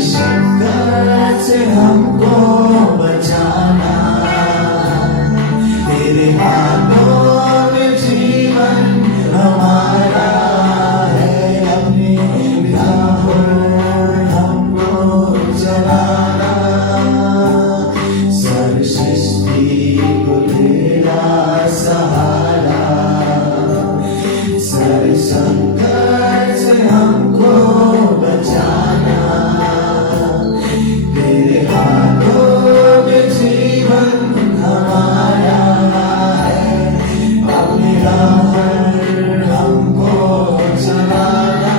संकट से हमको बचाना, तेरे हाथों में जीवन हमारा है, अपनी राह पर हमको चलाना। सर्व सृष्टि को तेरा सहारा, सर्व संकट से हमको बचाना, तेरे हाथों में जीवन हमारा है, अपनी राह पर हमको चलाना।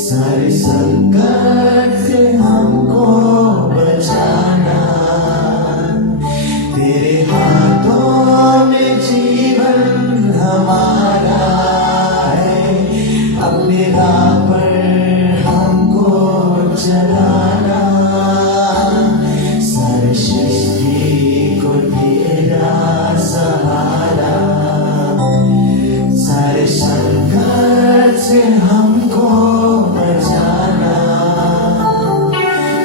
सारे संकट से हमको बचाना, तेरे हाथों में जीवन हमारा है, अपने राह पर हमको चलाना। सारे सृष्टि को तेरा सहारा, सारे संकट से हमको बचाना,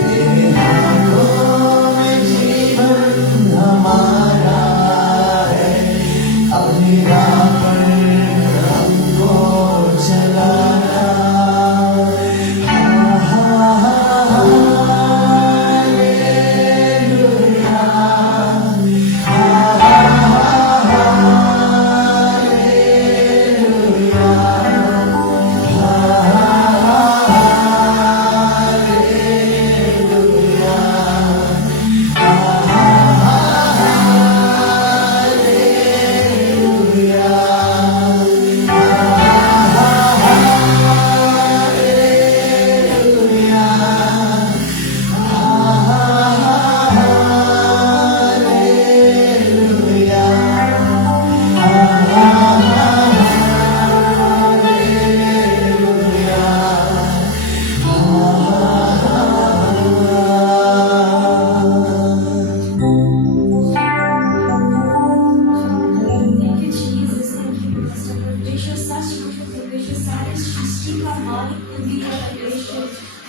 तेरे हाथों में जीवन हमारा है, अपनी राह पर हमको चलाना।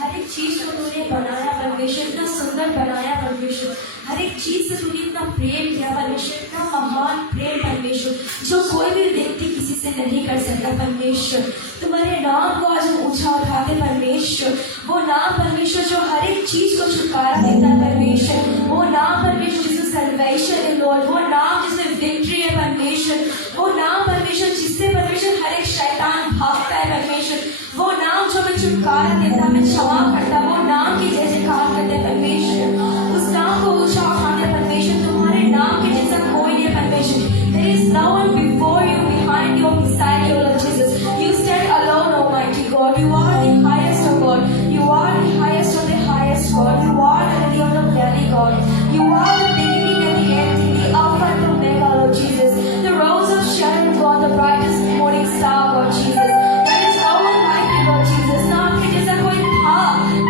हर एक चीज को तूने बनाया परमेश्वर, इतना सुंदर बनाया परमेश्वर। हर एक चीज से तूने इतना प्रेम किया परमेश्वर, इतना महान प्रेम परमेश्वर, जो कोई भी व्यक्ति किसी से नहीं कर सकता परमेश्वर। तुम्हारे नाम को आज हम ऊंचा उठाते परमेश्वर, वो नाम परमेश्वर जो हर एक चीज को छुटकारा देता है परमेश्वर, वो नाम परमेश्वर जिसमें सल्वेशन है लॉर्ड, वो नाम जिसमें विक्ट्री है परमेश्वर, वो नाम परमेश्वर जिससे परमेश्वर हर एक शैतान भागता है परमेश्वर, वो नाम जो हमें छुटकारा देता, हमें क्षमा करता, वो नाम की जैसे काम करते परमेश्वर। उस नाम को ऊंचा उठाते परमेश्वर, तुम्हारे नाम के जैसा कोई नहीं परमेश्वर। There is no one before you, behind you, beside you, Lord Jesus. You stand alone, Almighty God. You are the highest of God. You are the highest of the highest God. You are the lily of the valley, God. You are the beginning and the end, the Alpha and the Omega, Lord Jesus. The rose of Sharon, God, the brightest morning star, Lord Jesus. There is no one like you, Lord Jesus. ना आपके जैसा कोई था,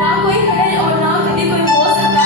ना कोई है और ना कभी कोई हो सकता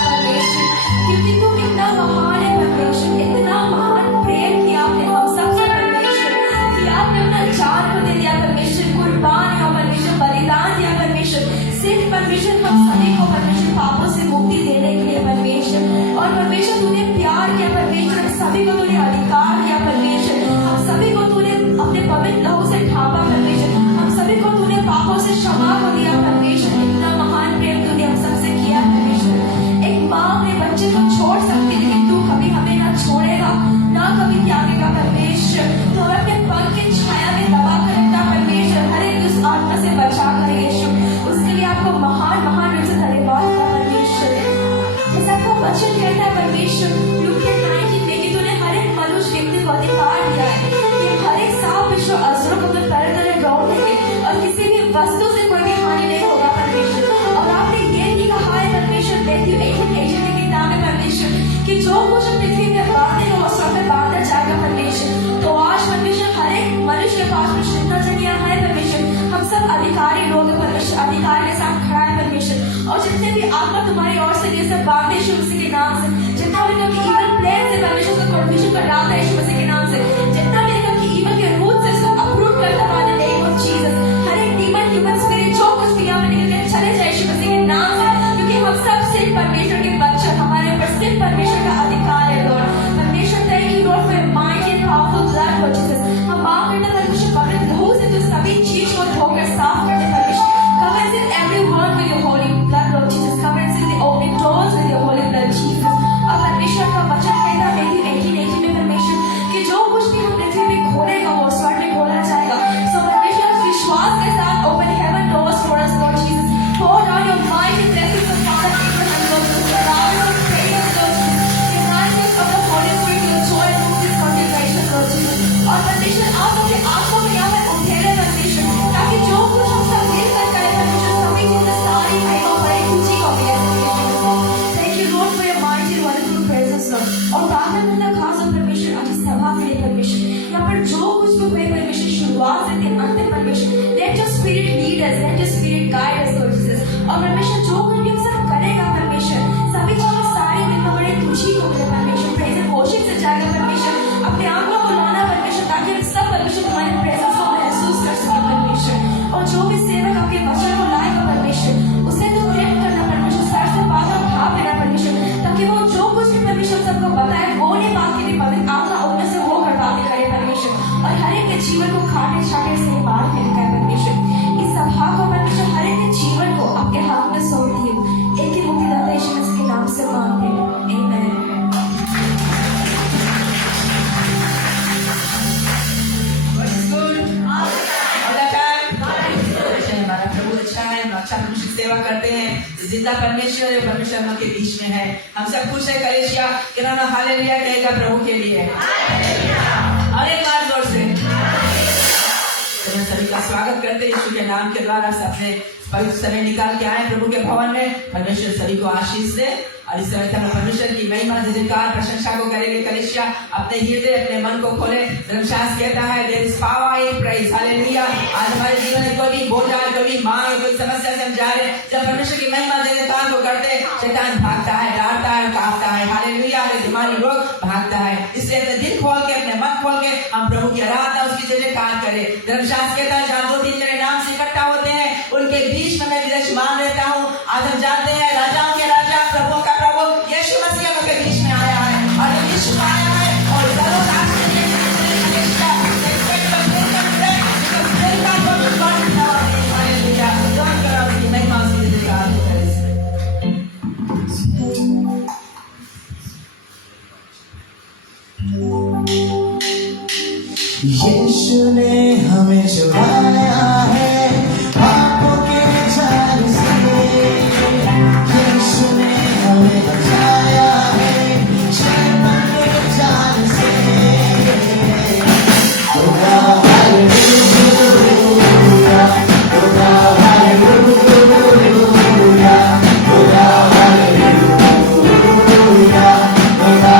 कहता है परमेश्वर लूका 19 में कि तूने हर एक मनुष्य व्यक्ति को अधिकार दिया है कि हर एक सांप विश्व असुरों को अपने पैरों तले रौंद देंगे और किसी भी वस्तु से कोई भी हानि नहीं होगा परमेश्वर। और आपने ये भी कहा है परमेश्वर मैथ्यू 18:18 की किताब में परमेश्वर कि जो कुछ पृथ्वी में बांधेगा वो स्वर्ग में बांधा जाएगा परमेश्वर। तो आज परमेश्वर हर एक मनुष्य के पास में शिष्टाचार्य है परमेश्वर। हम सब अधिकारी लोग हैं परमेश्वर, अधिकारी के साथ खड़ा है परमेश्वर। और जितने भी आत्मा तुम्हारी ओर से ये सब बांधे यीशु मसीह के नाम से, जितना भी कभी इवल प्लेन से परमेश्वर को कॉन्फिशन कर डालता है यीशु मसीह के नाम से, जितना भी कभी इवल के रूट से इसको अप्रूव करता है in the name of Jesus. हर एक डीमन ह्यूमन स्पिरिट जो कुछ भी यहाँ पे निकल के चले जाए यीशु मसीह के नाम से, क्योंकि हम सब सिर्फ परमेश्वर के बच्चे, हमारे ऊपर सिर्फ परमेश्वर का अधिकार है लॉर्ड। परमेश्वर thank you Lord for mighty and powerful blood Lord Jesus. हम माफ करते परमेश्वर पवित्र लहू से तो सभी चीज को धोकर साफ करते परमेश्वर। Cover us in every word with your holy blood Lord Jesus. Cover us in the opening doors with your holy blood Jesus. और परमेश्वर का वचन कहता है मैथ्यू 18:18 में परमेश्वर कि जो कुछ भी हम पृथ्वी में खोलेगा वो स्वर्ग में खोला जाएगा। सो परमेश्वर विश्वास के साथ open heaven doors for us Lord Jesus. Pour down your mighty blessings on Father Abraham Lord Jesus. Surround us with praise Lord Jesus. Remind us of the Holy Spirit your joy in this congregation Lord Jesus. और परमेश्वर आप अपने आत्मा को यहाँ पर उठेरे परमेश्वर ताकि जो कुछ हम सब मिलकर करें परमेश्वर सभी की सारी महिमा बड़ी खुशी को मिले परमेश्वर। Thank you Lord for your mighty wonderful presence Lord। और प्रार्थना करना खास और परमेश्वर आज इस सभा के लिए परमेश्वर यहाँ पर जो कुछ भी हुए परमेश्वर शुरुआत से दिन अंत तक परमेश्वर let your spirit lead us, let your spirit guide us Lord Jesus। और परमेश्वर जो कुछ भी हम सब करेगा परमेश्वर सभी चीजें सारी महिमा बड़ी खुशी को मिले परमेश्वर। प्रेज एंड वर्शिप से जाएगा परमेश्वर अपने आंखों को लाना परमेश्वर ताकि हम सब परमेश्वर तुम्हारे प्रेजेंस को महसूस कर सके परमेश्वर। और जो भी सेवक आपके वचन को लाएगा परमेश्वर उसे तो प्रेम करना परमेश्वर, सर से बात भाव लेना परमेश्वर ताकि वो जो कुछ भी परमेश्वर सबको बताए वो नहीं बात की नहीं बातें आपका उनमें से वो कर बातें करे परमेश्वर। और हर एक के जीवन को खाटे छाटे से बाहर फेंका है परमेश्वर। इस सभा को परमेश्वर हर एक के जीवन को आपके हाथ में सौंप दिए। एक ही मुक्तिदाता यीशु मसीह के नाम से मांगते हैं आमीन। हमारा प्रभु अच्छा है, हम अच्छा परमेश्वर सेवा करते हैं। जिंदा परमेश्वर है, परमेश्वर हम के बीच में है। हम सब खुश है कलेशिया किराना हालेलुया कहेगा प्रभु के लिए और एक बार जोर से तो मैं सभी का स्वागत करते हैं यीशु के नाम के द्वारा। सबने पवित्र समय निकाल के आए प्रभु के भवन में। परमेश्वर सभी को आशीष दे और इस समय हम परमेश्वर की महिमा जयकार प्रशंसा को करेंगे। कलिसिया अपने हृदय अपने मन को खोले। धर्मशास्त्र कहता है there is power in praise hallelujah. आज हमारे जीवन में कोई भी बोझ है, कोई भी मांग, कोई समस्या से हम जा रहे हैं, जब परमेश्वर की महिमा जयकार को करते शैतान भागता है, डरता है, कांपता है हालेलुया। बीमारी रोग भागता है। इसलिए अपने दिल खोल के अपने मन खोल के हम प्रभु की आराधना उसकी जयकार करें। धर्मशास्त्र कहता है जहाँ 2-3 मेरे नाम से इकट्ठा होते हैं उनके बीच में मैं विराजमान रहता हूँ। आज हम जानते हैं राजाओं के राजा प्रभु का प्रभु यीशु मसीह के बीच में आया है और यीशु आया है और यीशु ने हमें छुड़ाया है पापों के जाल से। यीशु ने हमें बचाया है शैतान के जाल से। होगा हालेलुया, होगा हालेलुया, होगा हालेलुया, होगा हालेलुया, होगा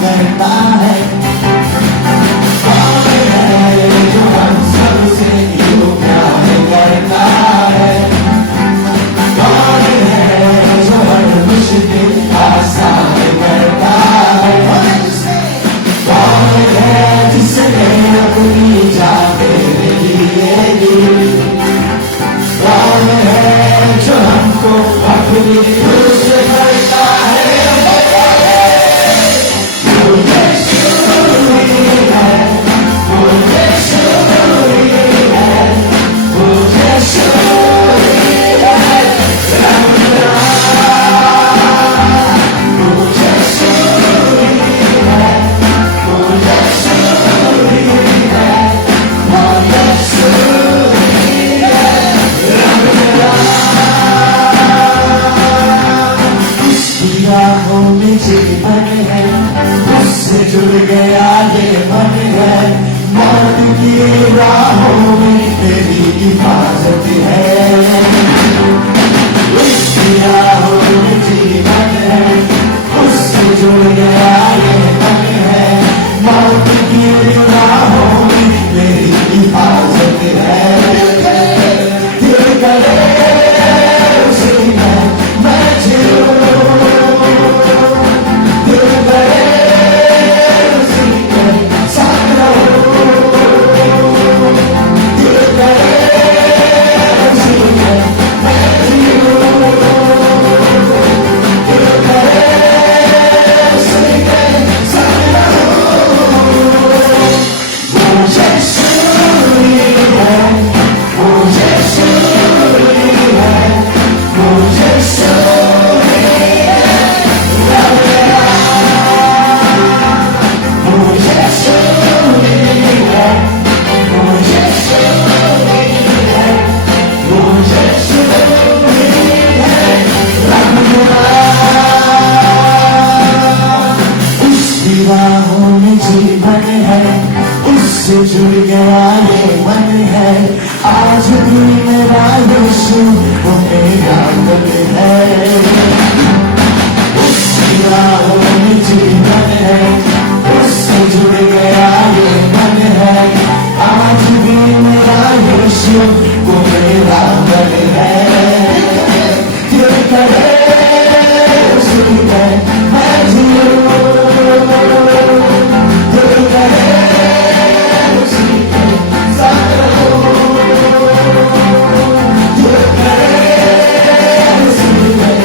करता है कौन है जो हम सबसे यूं प्यार करता है कौन है जो हर मुश्किल आसान करता है कौन है जिसने अपनी जान दिएगी कौन है जो हमको अपनी खुद से करता है मुझे शुक्रिया है मुझे शुक्रिया है मुझे शुक्रिया है मुझे शुक्रिया है मुझे शुक्रिया है मुझे शुक्रिया उसकी आँखों में जीवन है उससे जुड़ गया ये मन है मौत की राहों में तेरी हिफाजत है उसकी आँखों में जीवन है उससे जुड़ गया ये मन है मौत की राहों में तेरी हिफाजत है दिल करे उसी में मैं जीऊं दिल करे उसी के साथ रहूं दिल करे उसी में मैं जीऊं दिल करे उसी के साथ रहूं मुझे शुक्रिया है मुझे शुक्रिया है मुझे शुक्रिया मुझे शुक्रिया मुझे शुक्रिया मुझे शुक्रिया उसकी राहों में जीवन है उससे जुड़ गया ये मन है आज भी मेरा यीशु वो मेरा दिल है उसकी राहों में जीवन है उससे जुड़ गया ये मन है आज भी मेरा यीशु वो मेरा दिल है दिल करे उसी में मैं जीऊं दिल करे उसी के साथ रहूं दिल करे उसी में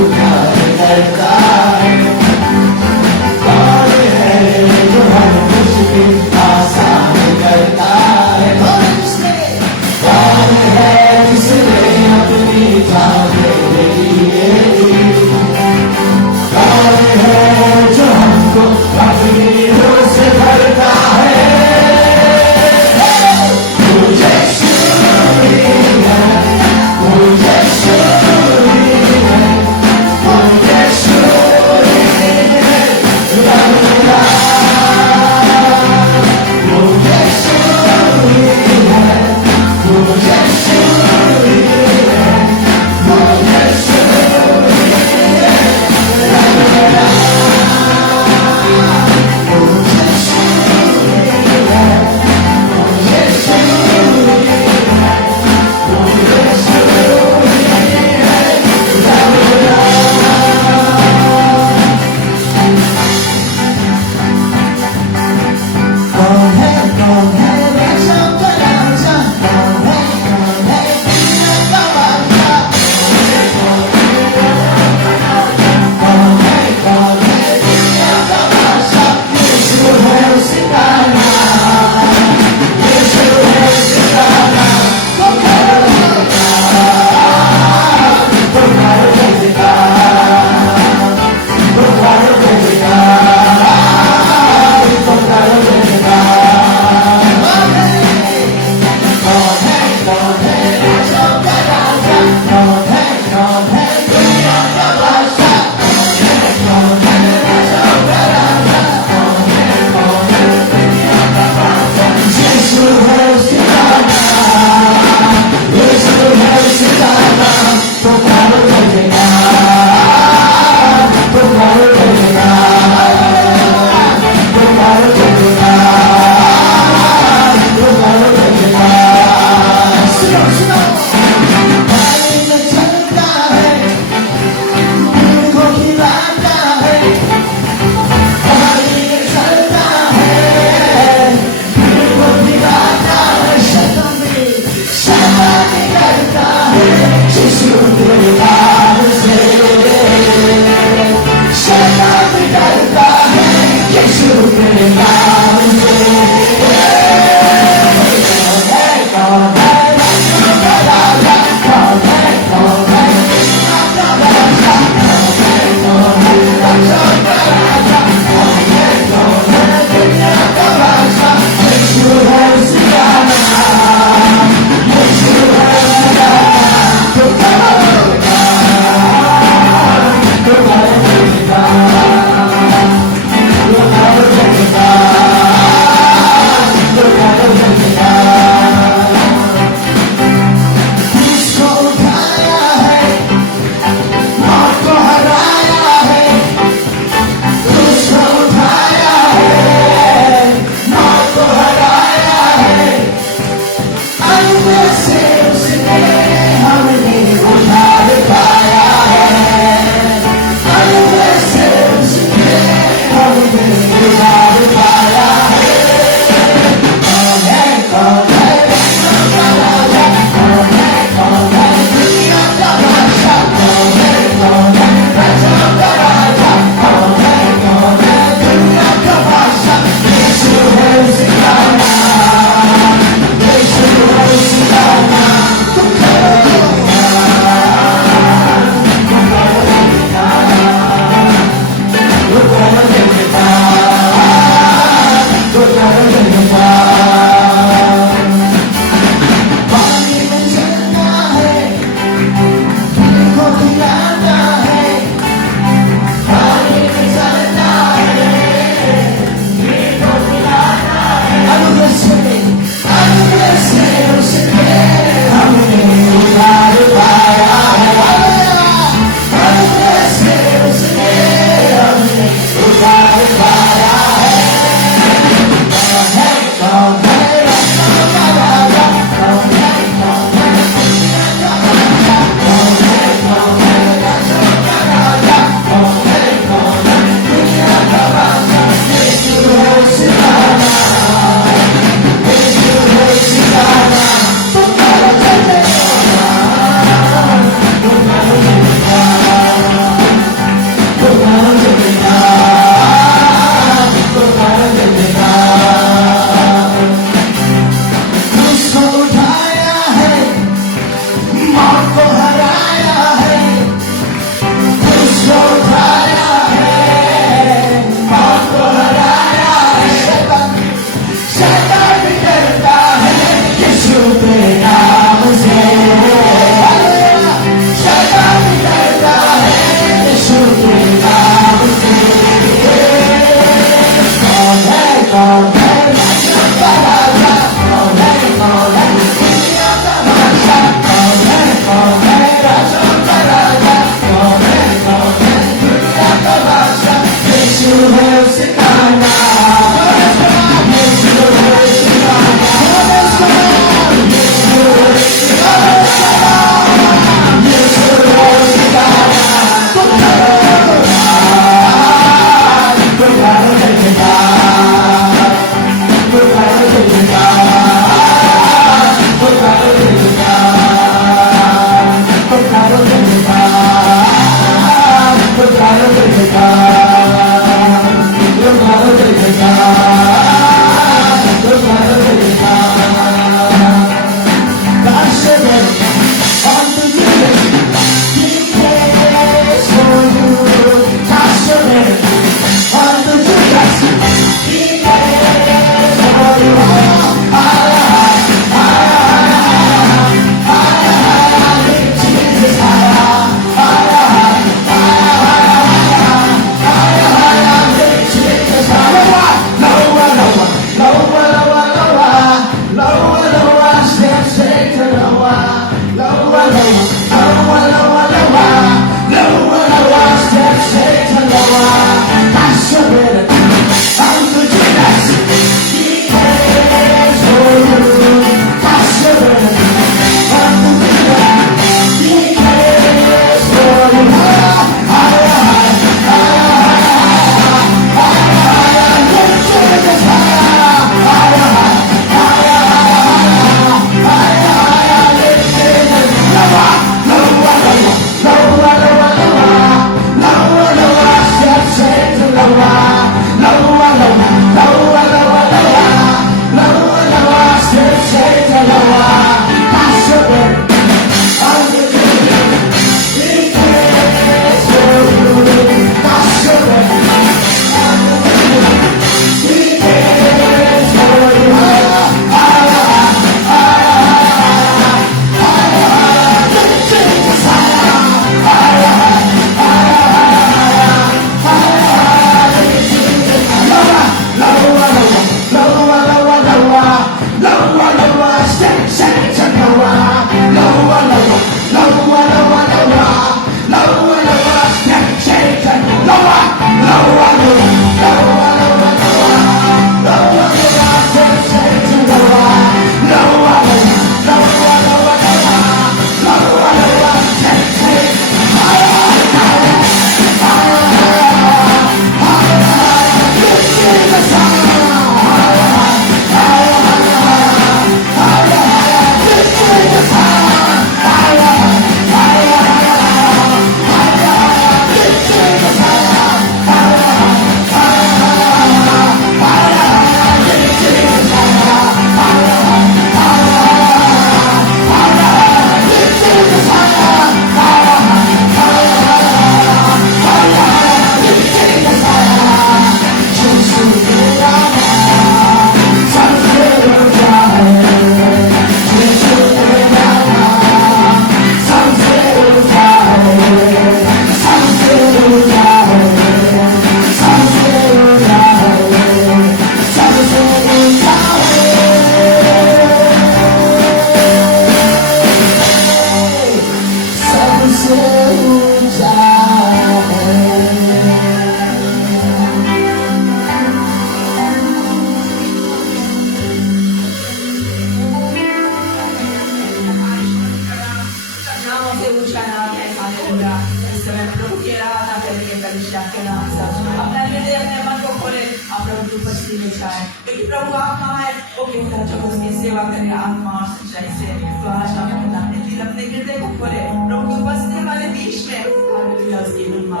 समय प्रभु की आराधना करेंगे कलीसिया के नाम से। अपना हृदय अपने मन को खोले, आप प्रभु की उपस्थिति में जाए, क्योंकि प्रभु आत्मा है, वो कहता है जब उसकी सेवा करें आत्मा और सच्चाई से। तो आज हम अपने दिल अपने हृदय को खोले, प्रभु की उपस्थिति हमारे बीच में, हालेलुया, उसकी महिमा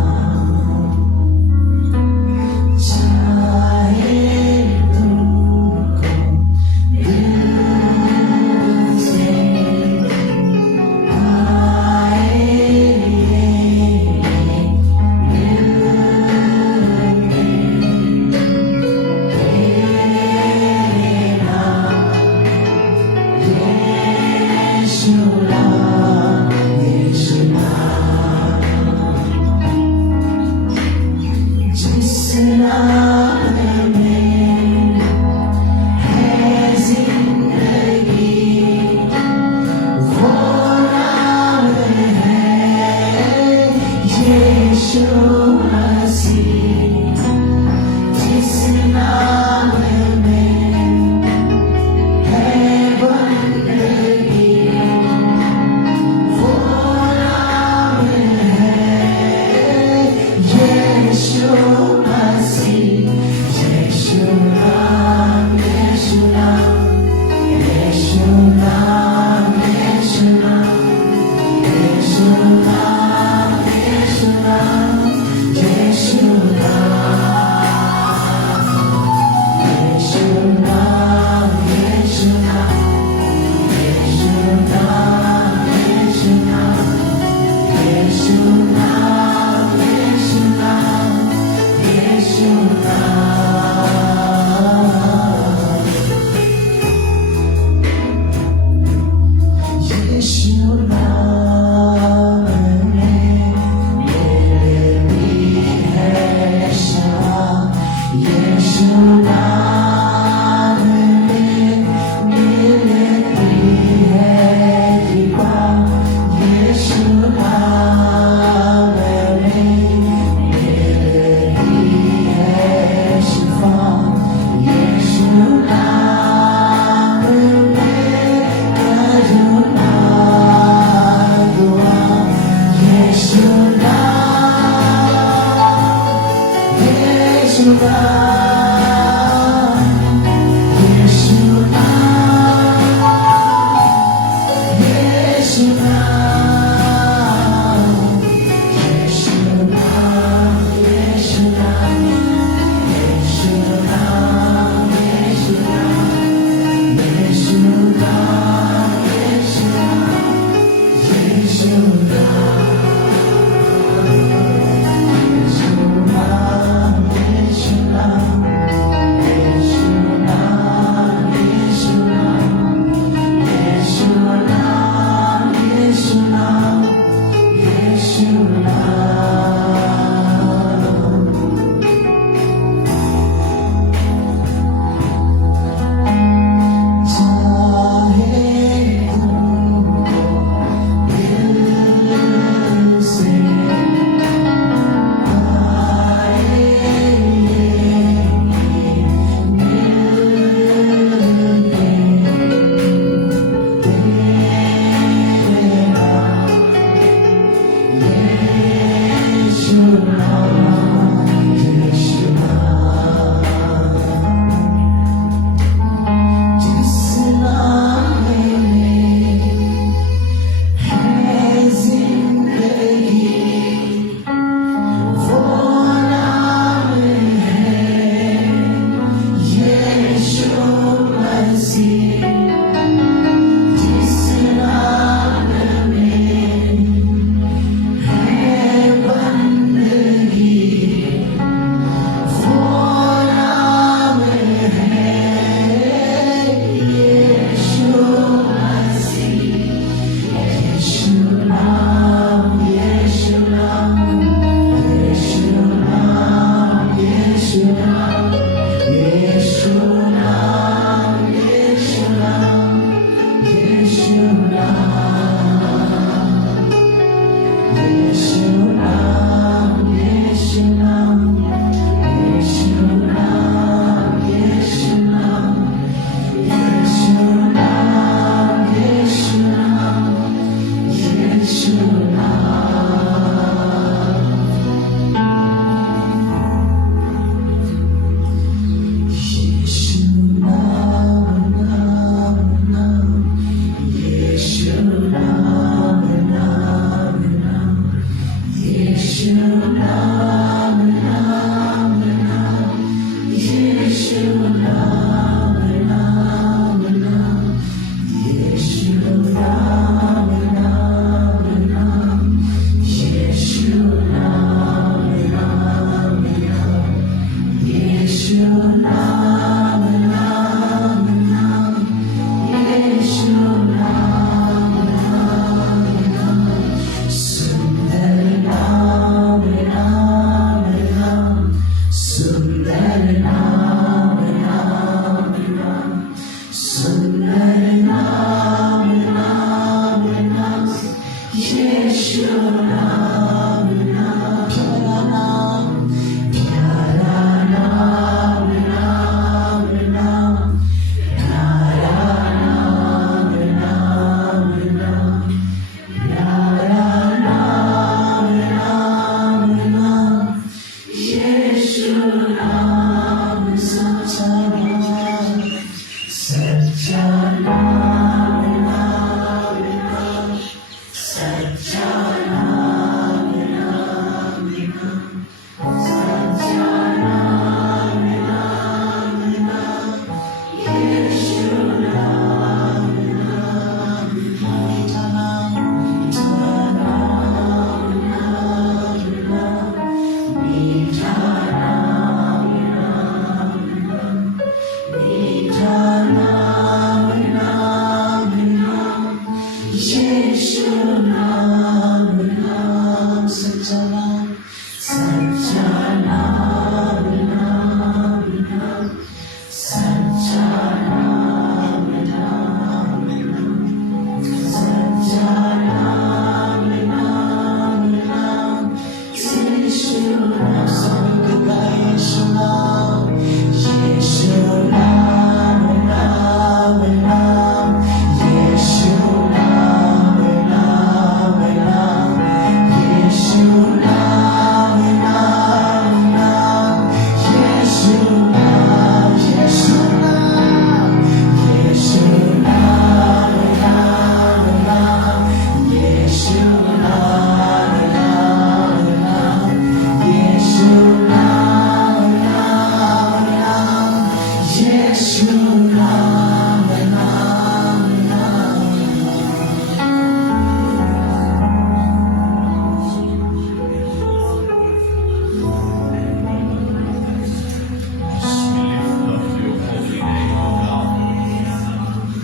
Yeshua,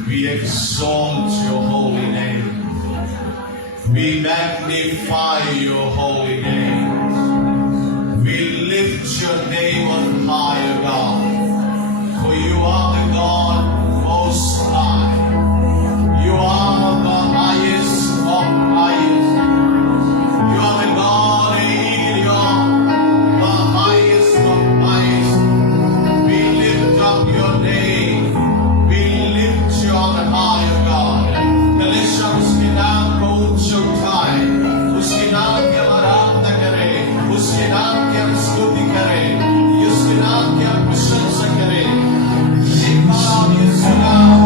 We exalt your holy name. We magnify your holy name. We lift your name on high, O God. For you are the God most high. You are the highest of highest. You are the God Elion, the highest of highest. We lift up your name. We lift you on high, O God. कलेशा उसके नाम को ऊंच उठाए, उसके नाम की हम आराधना करें, उसके नाम की हम स्तुति करें, उसके नाम की हम प्रशंसा करें। एक बार आप ये सुना।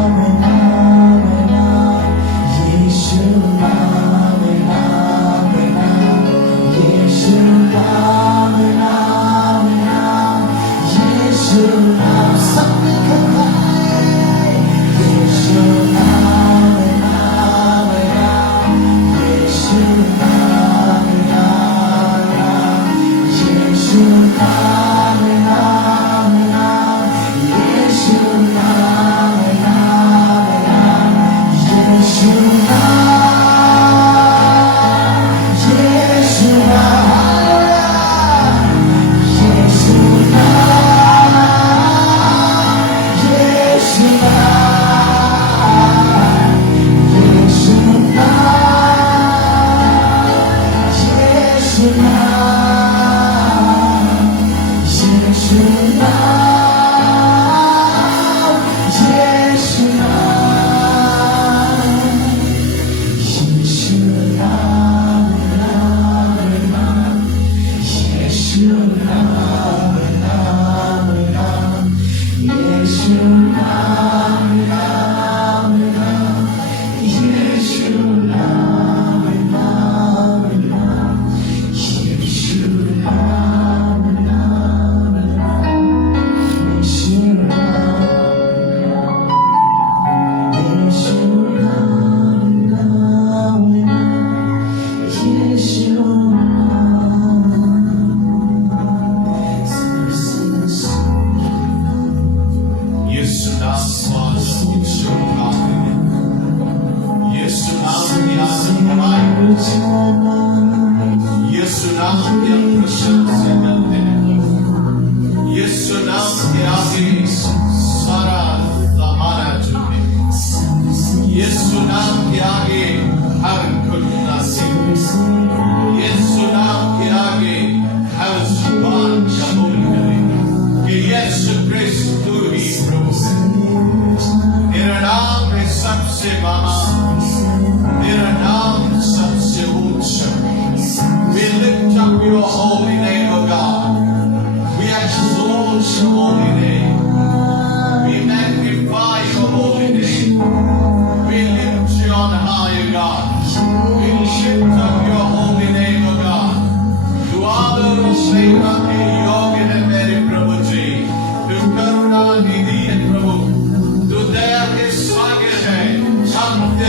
करुणा निधि है प्रभु, तू दया के सागर है। हम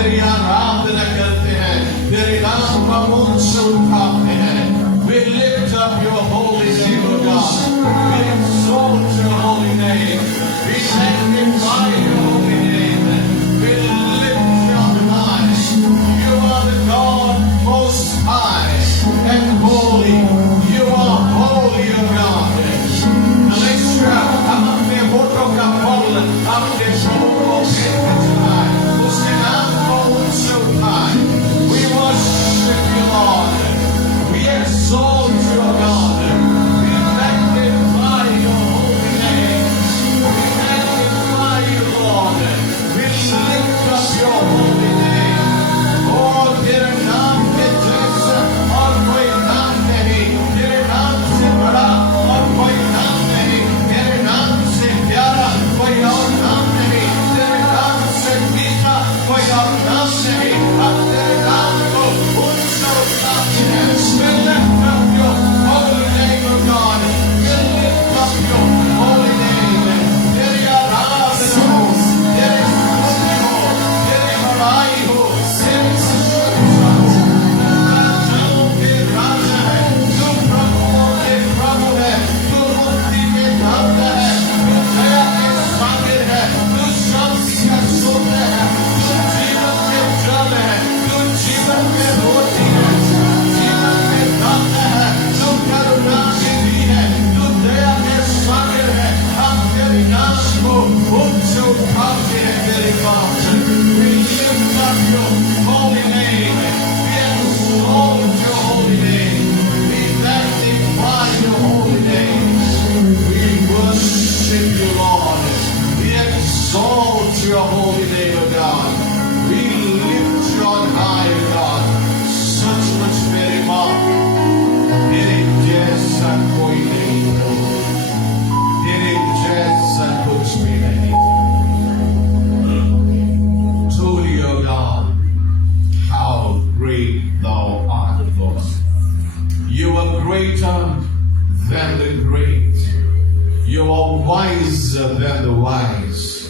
wiser than the wise.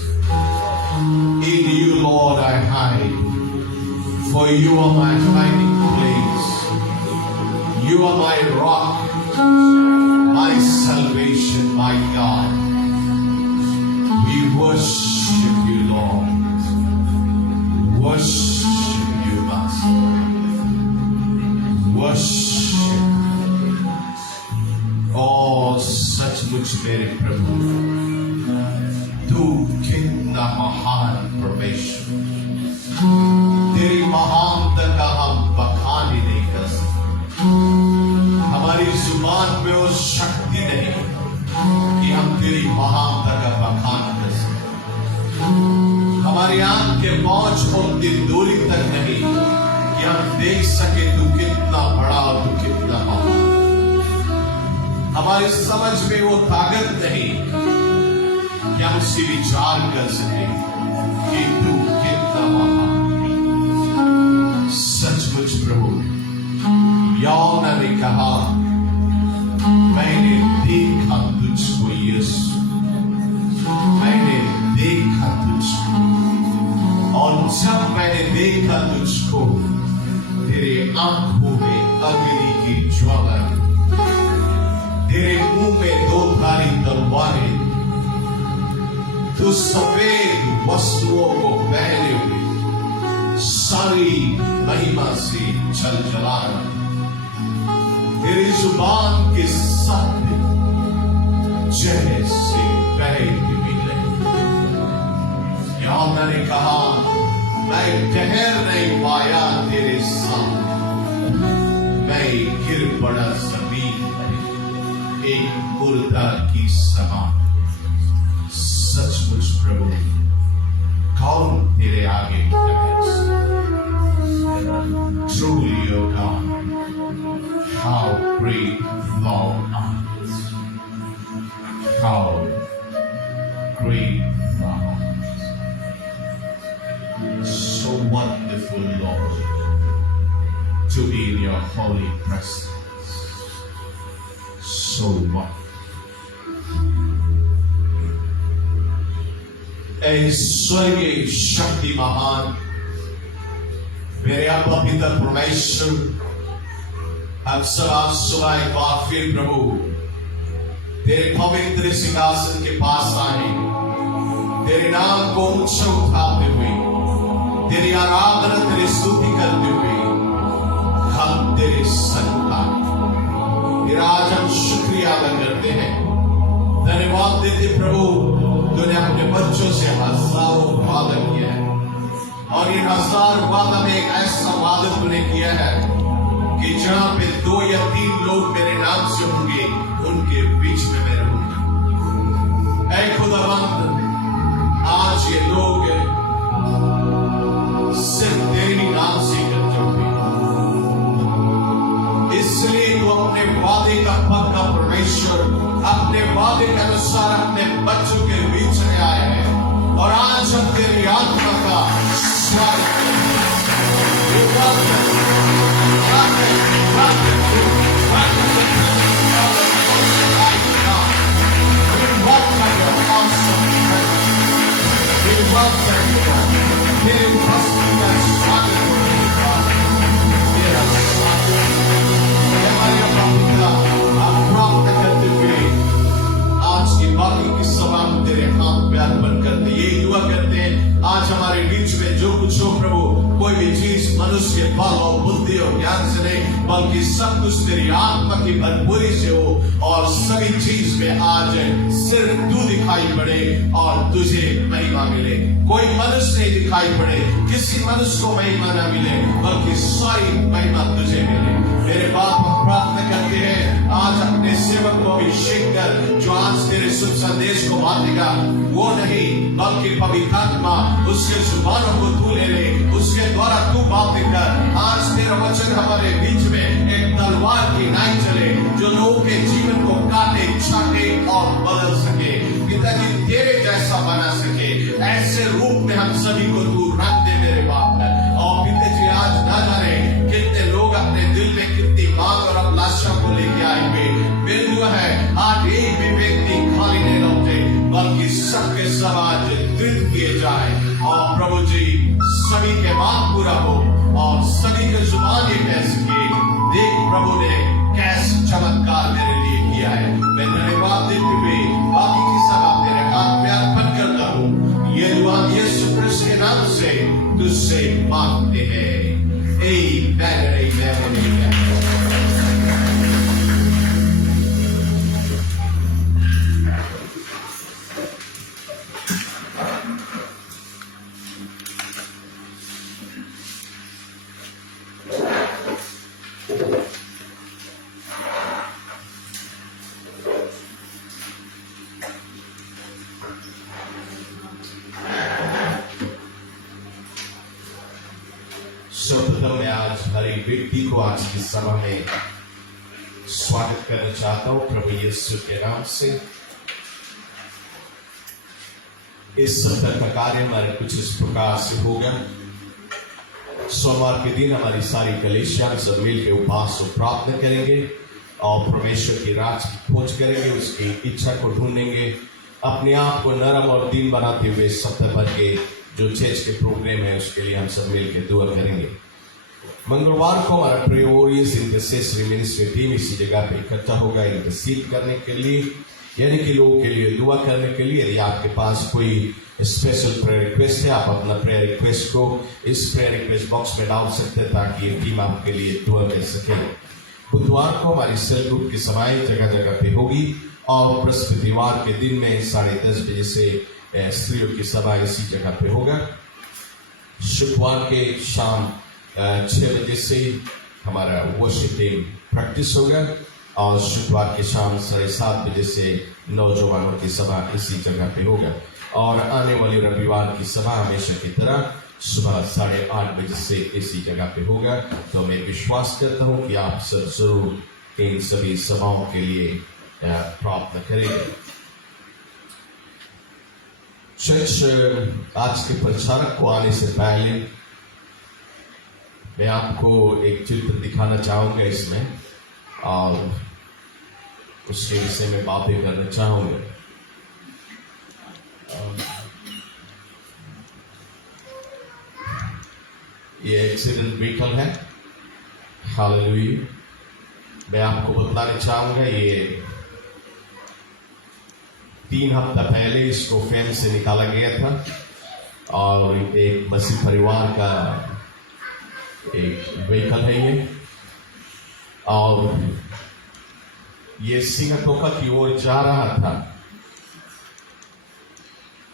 In you, Lord, I hide, for you are my hiding place. You are my rock, my salvation, my God. We worship you, Lord. Worship you, Master. Worship. Oh, सचमुच मेरे प्रभु, तू कितना महान परमेश्वर, तेरी महानता का हम बखान ही नहीं कर सकते। हमारी जुबान में वो शक्ति नहीं कि हम तेरी महानता का बखान कर सकें। हमारी आंख के पहुंच उतनी दूरी तक नहीं कि हम देख सके तू कितना बड़ा और तू कितना महान। हमारी समझ में वो ताकत नहीं कि हम उसकी विचार कर सके कि तू कितना महान। सचमुच प्रभु, यौना ने कहा, मैंने देखा तुझको यीशु, मैंने देखा तुझको, और जब मैंने देखा तुझको, तेरे आंखों में अग्नि की ज्वाला, तेरे मुंह में दो धारी तलवारें, तू सफेद वस्त्रों को पहने हुए सारी महिमा से झलझला रहा। तेरी जुबान के साथ जैसे बहे हुए लहरें। यहोवा ने कहा, मैं ठहर नहीं पाया तेरे सामने, मैं गिर पड़ा जमीन पर एक मुर्दा की समान। सचमुच प्रभु, कौन तेरे आगे ठहर सकता? Truly, O God, how great thou art! How great thou art! So wonderful, Lord, to be in your holy presence. So wonderful. स्वर्गीय शक्ति महान मेरे अब्बा पिता परमेश्वर, हम सब आज सुबह एक बार फिर प्रभु तेरे पवित्र सिंहासन के पास आए, तेरे नाम को ऊंचा उठाते हुए, तेरी आराधना, तेरी स्तुति करते हुए हम तेरे सन्मुख आए। तेरा आज हम शुक्रिया अदा करते हैं, धन्यवाद देते प्रभु, तूने अपने बच्चों से हजारों वादा किया है, और इन हजार वादा में एक ऐसा वादा तूने किया है कि जहां पे 2 या 3 लोग मेरे नाम से होंगे, उनके बीच में मैं रहूंगा। ऐ खुदावंद, आज ये लोग सिर्फ तेरे ही नाम से इकट्ठे हुए, इसलिए तू अपने वादे का पक्का परमेश्वर, अपने वादे के अनुसार अपने बच्चों के बीच में आए हैं, और आज हम तेरी आत्मा का स्वागत करते हैं। आज की बाकी की सभा तेरे हाथ में अर्पण करते, यही दुआ करते हैं आज हमारे बीच में जो कुछ हो प्रभु, कोई भी चीज मनुष्य के बल और बुद्धि और ज्ञान से नहीं, बल्कि सब कुछ तेरी आत्मा की भरपूरी से हो, और सभी चीज में आज सिर्फ तू दिखाई पड़े और तुझे महिमा मिले। कोई मनुष्य नहीं दिखाई पड़े, किसी मनुष्य को महिमा न मिले, बल्कि सारी महिमा तुझे मिले। मेरे बाप, हम प्रार्थना करते हैं आज अपने सेवक को अभिषेक कर, जो आज तेरे शुभ संदेश को बांटेगा, वो नहीं बल्कि पवित्र आत्मा उसके जुबानों को तू ले ले, उसके द्वारा तू बातें कर। आज तेरा वचन हमारे बीच में एक तलवार की नाई चले, जो लोगों के जीवन को काटे, छाटे और बदल सके। पिताजी, तेरे जैसा बना सके, ऐसे रूप में हम सभी को तू रख दे मेरे बाप। और पिताजी, आज ना जाने कितने लोग अपने दिल में कितनी मांग और अभिलाषा को लेके आएंगे, बिंदु है आज एक भी व्यक्ति खाली नहीं लौटे, बल्कि सबके सब आज दृढ़ किए जाए और प्रभु जी सभी के बात पूरा हो और सभी के जुबान ये कह सके, देख प्रभु ने कैसे चमत्कार मेरे लिए किया है। मैं धन्यवाद देते हुए बाकी की सभा तेरे हाथ में अर्पण करता हूँ। ये दुआ यीशु क्रिस्त के नाम से तुझसे मांगते हैं। Amen, amen, amen. सर्वप्रथम मैं आज हर एक व्यक्ति को आज की सभा में स्वागत करना चाहता हूं प्रभु यीशु के नाम से। इस सप्ताह का कार्य हमारे कुछ इस प्रकार से होगा। सोमवार के दिन हमारी सारी कलीसिया सब मिल के उपवास और प्रार्थना करेंगे और परमेश्वर की राज की खोज करेंगे, उसकी इच्छा को ढूंढेंगे, अपने आप को नरम और दीन बनाते हुए सप्ताह भर के जो चर्च के प्रोग्राम है उसके लिए हम सब मिलकर दुआ करेंगे। मंगलवार को हमारा प्रेयर्स इंटरसेसरी मिनिस्ट्री टीम इसी जगह पे इकट्ठा होगा इंटरसीड करने के लिए, यानी कि लोगों के लिए दुआ करने के लिए। यदि आपके पास कोई स्पेशल प्रेयर रिक्वेस्ट है, आप अपना प्रेयर रिक्वेस्ट को इस प्रेयर रिक्वेस्ट बॉक्स में डाल सकते हैं ताकि ये टीम आपके लिए दुआ कर सके। बुधवार को हमारी सेल ग्रुप की सभाएं जगह जगह पे होगी और बृहस्पतिवार के दिन में 10:30 बजे से स्त्रियों की सभा इसी जगह पे होगा। शुक्रवार के शाम 6 बजे से हमारा वर्शिप टीम प्रैक्टिस होगा और शुक्रवार के शाम 7:30 बजे से नौजवानों की सभा इसी जगह पे होगा और आने वाले रविवार की सभा हमेशा की तरह सुबह 8:30 बजे से इसी जगह पे होगा। तो मैं विश्वास करता हूँ कि आप सब जरूर इन सभी सभाओं के लिए प्रार्थना करेंगे। चर्च आज के प्रचारक को आने से पहले मैं आपको एक चित्र दिखाना चाहूंगा इसमें और उसके विषय में बातें करना चाहूंगा। ये एक्सीडेंट व्हीकल है। हालेलुया। मैं आपको बताना चाहूंगा ये 3 हफ्ता पहले इसको फैन से निकाला गया था और एक मसीह परिवार का एक व्हीकल है ये और ये सिंगाटोका की ओर जा रहा था।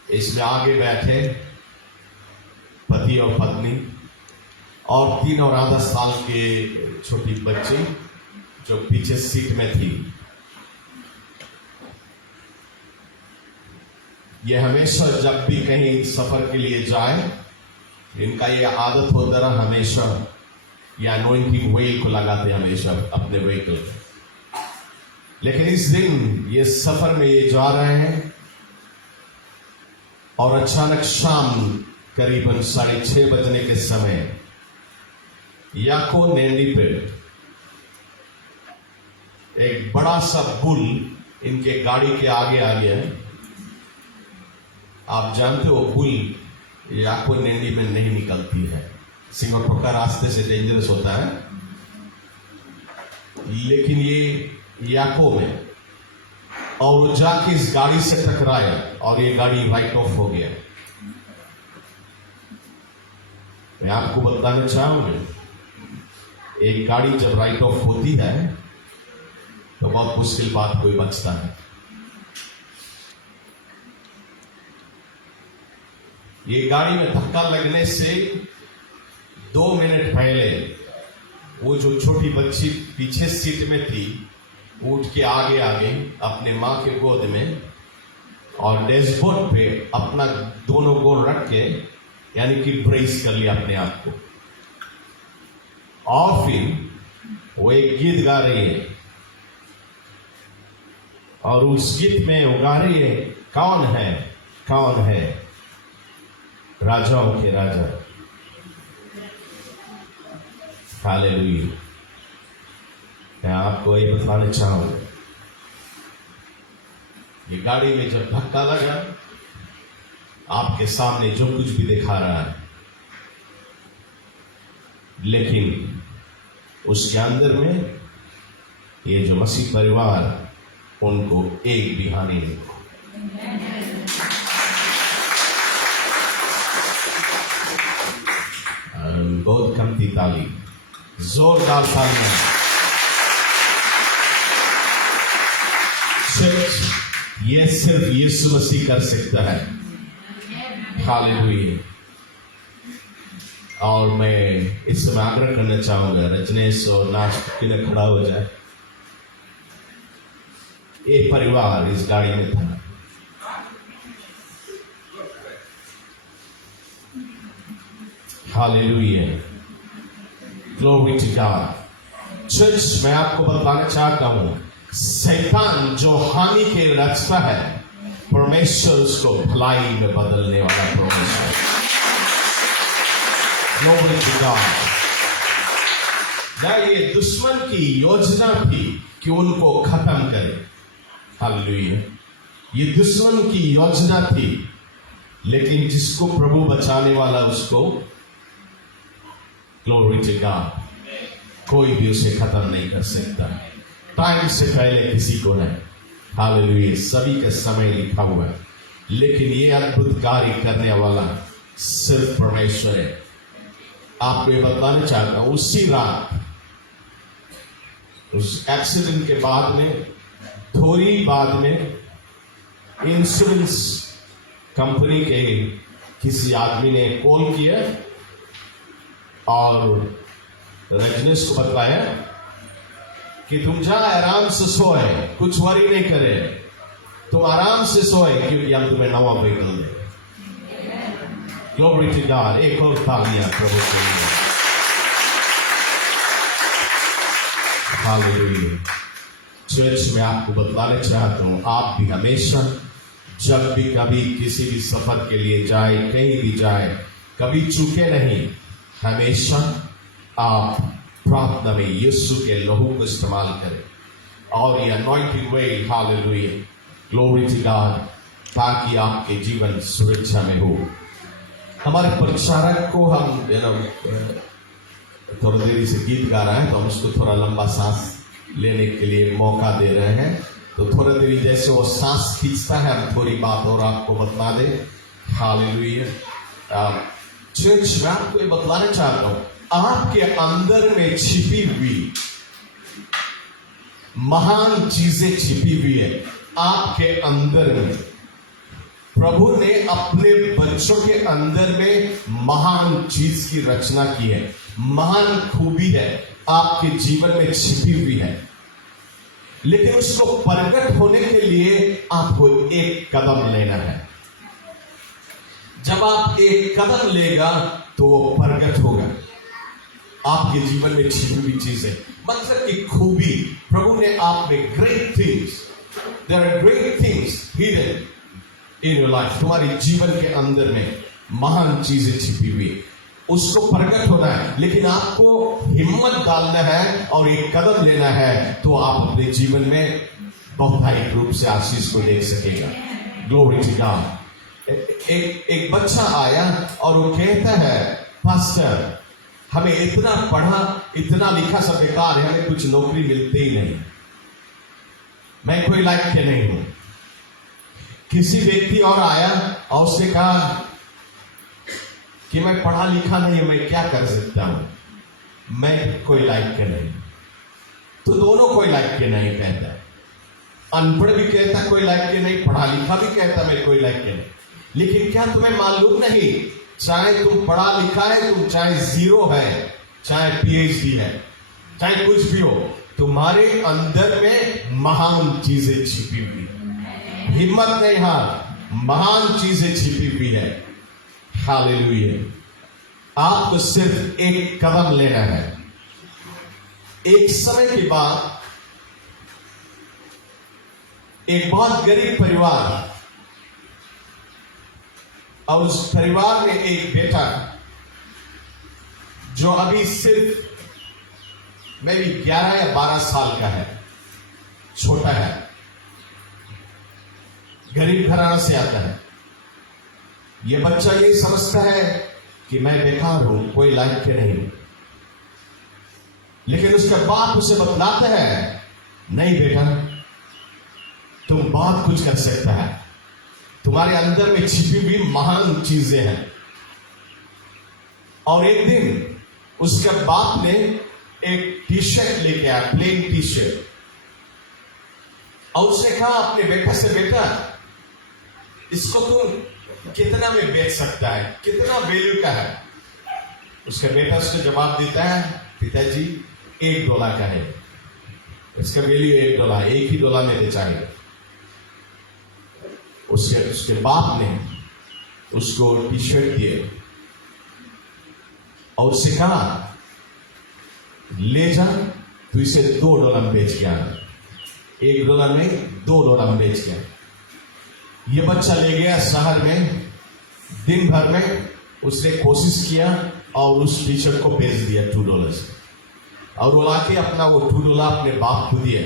इसमें आगे बैठे पति और पत्नी और 3 और आधा साल के छोटी बच्ची जो पीछे सीट में थी। ये हमेशा जब भी कहीं सफर के लिए जाए इनका ये आदत होता रहा, हमेशा ये अनॉइंटिंग ऑयल को लगाते हमेशा अपने व्हीकल पे। लेकिन इस दिन ये सफर में ये जा रहे हैं और अचानक शाम करीबन 6:30 बजने के समय याको नैंडी पे एक बड़ा सा बुल इनके गाड़ी के आगे आ गया है। आप जानते हो बुल याको नैंडी में नहीं निकलती है, सिंगापुर का रास्ते से डेंजरस होता है, लेकिन ये याको में और वो जाके इस गाड़ी से टकराया और ये गाड़ी राइट ऑफ हो गया। मैं आपको बताना चाहूंगा एक गाड़ी जब राइट ऑफ होती है तो बहुत मुश्किल बात कोई बचता है। ये गाड़ी में धक्का लगने से 2 मिनट पहले वो जो छोटी बच्ची पीछे सीट में थी उठ के आगे आगे अपने माँ के गोद में और डैशबोर्ड पे अपना दोनों गोल रख के यानी कि ब्रेस कर लिया अपने आप को और फिर वो एक गीत गा रही है और उस गीत में वो गा रही है, कौन है राजाओं के राजा। हालेलुया। मैं आपको ये बताना चाहूंगा ये गाड़ी में जब धक्का लगा आपके सामने जो कुछ भी दिखा रहा है, लेकिन उसके अंदर में ये जो मसीह परिवार, उनको एक भी हानि नहीं। बहुत कमती ताली, जोरदार तालियां। चर्च, ये सिर्फ यीशु मसीह कर सकता है। हालेलुया। और मैं इस समय आग्रह करना चाहूंगा, रजनेश और नाश किले खड़ा हो जाए। ये परिवार इस गाड़ी में था। Hallelujah, glory to God. Church, मैं आपको बताना चाहता हूं, शैतान जो हानि के रचता है, परमेश्वर उसको भलाई में बदलने वाला परमेश्वर। Glory to God. ना ये दुश्मन की योजना थी कि उनको खत्म करे। हालेलुया। ये दुश्मन की योजना थी, लेकिन जिसको प्रभु बचाने वाला, उसको, ग्लोरी टू गॉड, कोई भी उसे खत्म नहीं कर सकता। टाइम से पहले किसी को नहीं। हालेलुया। सभी का समय लिखा हुआ है, लेकिन ये अद्भुत कार्य करने वाला सिर्फ परमेश्वर है। आपको ये बताना चाहता हूं, उसी रात, उस एक्सीडेंट के बाद में, थोड़ी बाद में, इंश्योरेंस कंपनी के किसी आदमी ने कॉल किया और रजनीश को बताया कि तुम जा आराम से सोए, कुछ वरी नहीं करे, तुम आराम से सोए, क्योंकि हम तुम्हें नवा व्हीकल दें। Glory to God. एक और तालियां प्रभु के लिए। हालेलुया। चर्च में आपको बतलाना चाहता हूं, आप भी हमेशा जब भी कभी किसी भी सफर के लिए जाए, कहीं भी जाए, कभी चूके नहीं। हमेशा आप प्रार्थना में यीशु के लहू को इस्तेमाल करें और ये anointing oil, hallelujah, glory to God, ताकि आपके जीवन सुरक्षा में हो। हमारे प्रचारक को हम थोड़ी देरी से गीत गा रहे हैं, तो हम उसको थोड़ा लंबा सांस लेने के लिए मौका दे रहे हैं। तो थोड़ा देरी जैसे वो सांस खींचता है, हम थोड़ी बात और आपको बता दें। हालेलुया। चर्च में आपको ये बतलाना चाहता हूं, आपके अंदर में छिपी हुई महान चीजें छिपी हुई है। आपके अंदर में प्रभु ने अपने बच्चों के अंदर में महान चीज की रचना की है, महान खूबी है, आपके जीवन में छिपी हुई है। लेकिन उसको प्रकट होने के लिए आपको एक कदम लेना है। जब आप एक कदम लेगा तो वो प्रकट होगा। आपके जीवन में छिपी हुई चीजें, मतलब की खूबी, प्रभु ने आप में great things, there are great things hidden in your life. तुम्हारे जीवन के अंदर में महान चीजें छिपी हुई, उसको प्रकट होना है। लेकिन आपको हिम्मत डालना है और एक कदम लेना है, तो आप अपने जीवन में बहुतायत रूप से आशीष को देख सकेगा। Glory to God. एक बच्चा आया और वो कहता है, पास्टर, हमें इतना पढ़ा, इतना लिखा, सब बेकार है, हमें कुछ नौकरी मिलती ही नहीं, मैं कोई लायक के नहीं हूं। किसी व्यक्ति और आया और उसने कहा कि मैं पढ़ा लिखा नहीं, मैं क्या कर सकता हूं, मैं कोई लायक के नहीं। तो दोनों कोई लायक के नहीं कहता। अनपढ़ भी कहता कोई लायक के नहीं, पढ़ा लिखा भी कहता मैं कोई लायक के नहीं। लेकिन क्या तुम्हें मालूम नहीं, चाहे तुम पढ़ा लिखा है, तुम चाहे जीरो है, चाहे पीएचडी है, चाहे कुछ भी हो, तुम्हारे अंदर में महान चीजें छिपी हुई, हिम्मत नहीं हार, महान चीजें छिपी हुई है। हालेलुया। आपको सिर्फ एक कदम लेना है। एक समय के बाद एक बहुत गरीब परिवार, और उस परिवार में एक बेटा जो अभी सिर्फ मैं भी 11 या 12 साल का है, छोटा है, गरीब घराना से आता है। ये बच्चा ये समझता है कि मैं बेकार हूं, कोई लायक के नहीं। लेकिन उसका बाप उसे बतलाता है, नहीं बेटा, तुम बहुत कुछ कर सकता है, तुम्हारे अंदर में छिपी हुई महान चीजें हैं। और एक दिन उसके बाप ने एक टी शर्ट लेके आया, प्लेन टी शर्ट, और उसने कहा अपने बेटा से, बेटा इसको तू कितना में बेच सकता है, कितना वैल्यू का है? उसका बेटा उसको जवाब देता है, पिताजी $1 का है, इसका वैल्यू $1, $1 में बेचाएगा। उसके बाप ने उसको टी शर्ट दिए और उससे कहा, ले जा, तू इसे $2 में बेच के आना। $1 में $2 में बेच गया। ये बच्चा ले गया शहर में, दिन भर में उसने कोशिश किया और उस टी शर्ट को बेच दिया $2 से, और वो लाके अपना वो $2 अपने बाप को दिया।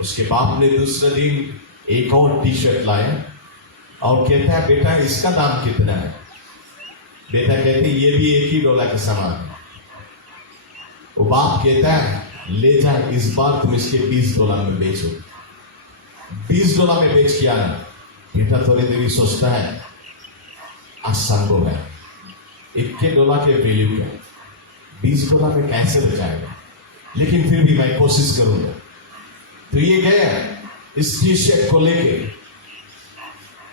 उसके बाप ने दूसरे दिन एक और टी शर्ट लाया और कहता है, बेटा इसका दाम कितना है? बेटा कहते ये भी $1 के समान है। वो बाप कहता है, ले जा, इस बार तुम इसके $20 में बेचो, $20 में बेच के आना। बेटा थोड़ी देरी सोचता है, असंभव है, $1 के वैल्यू का $20 में कैसे बचाएगा, लेकिन फिर भी मैं कोशिश करूंगा। तो ये गया इस टी शर्ट को लेके,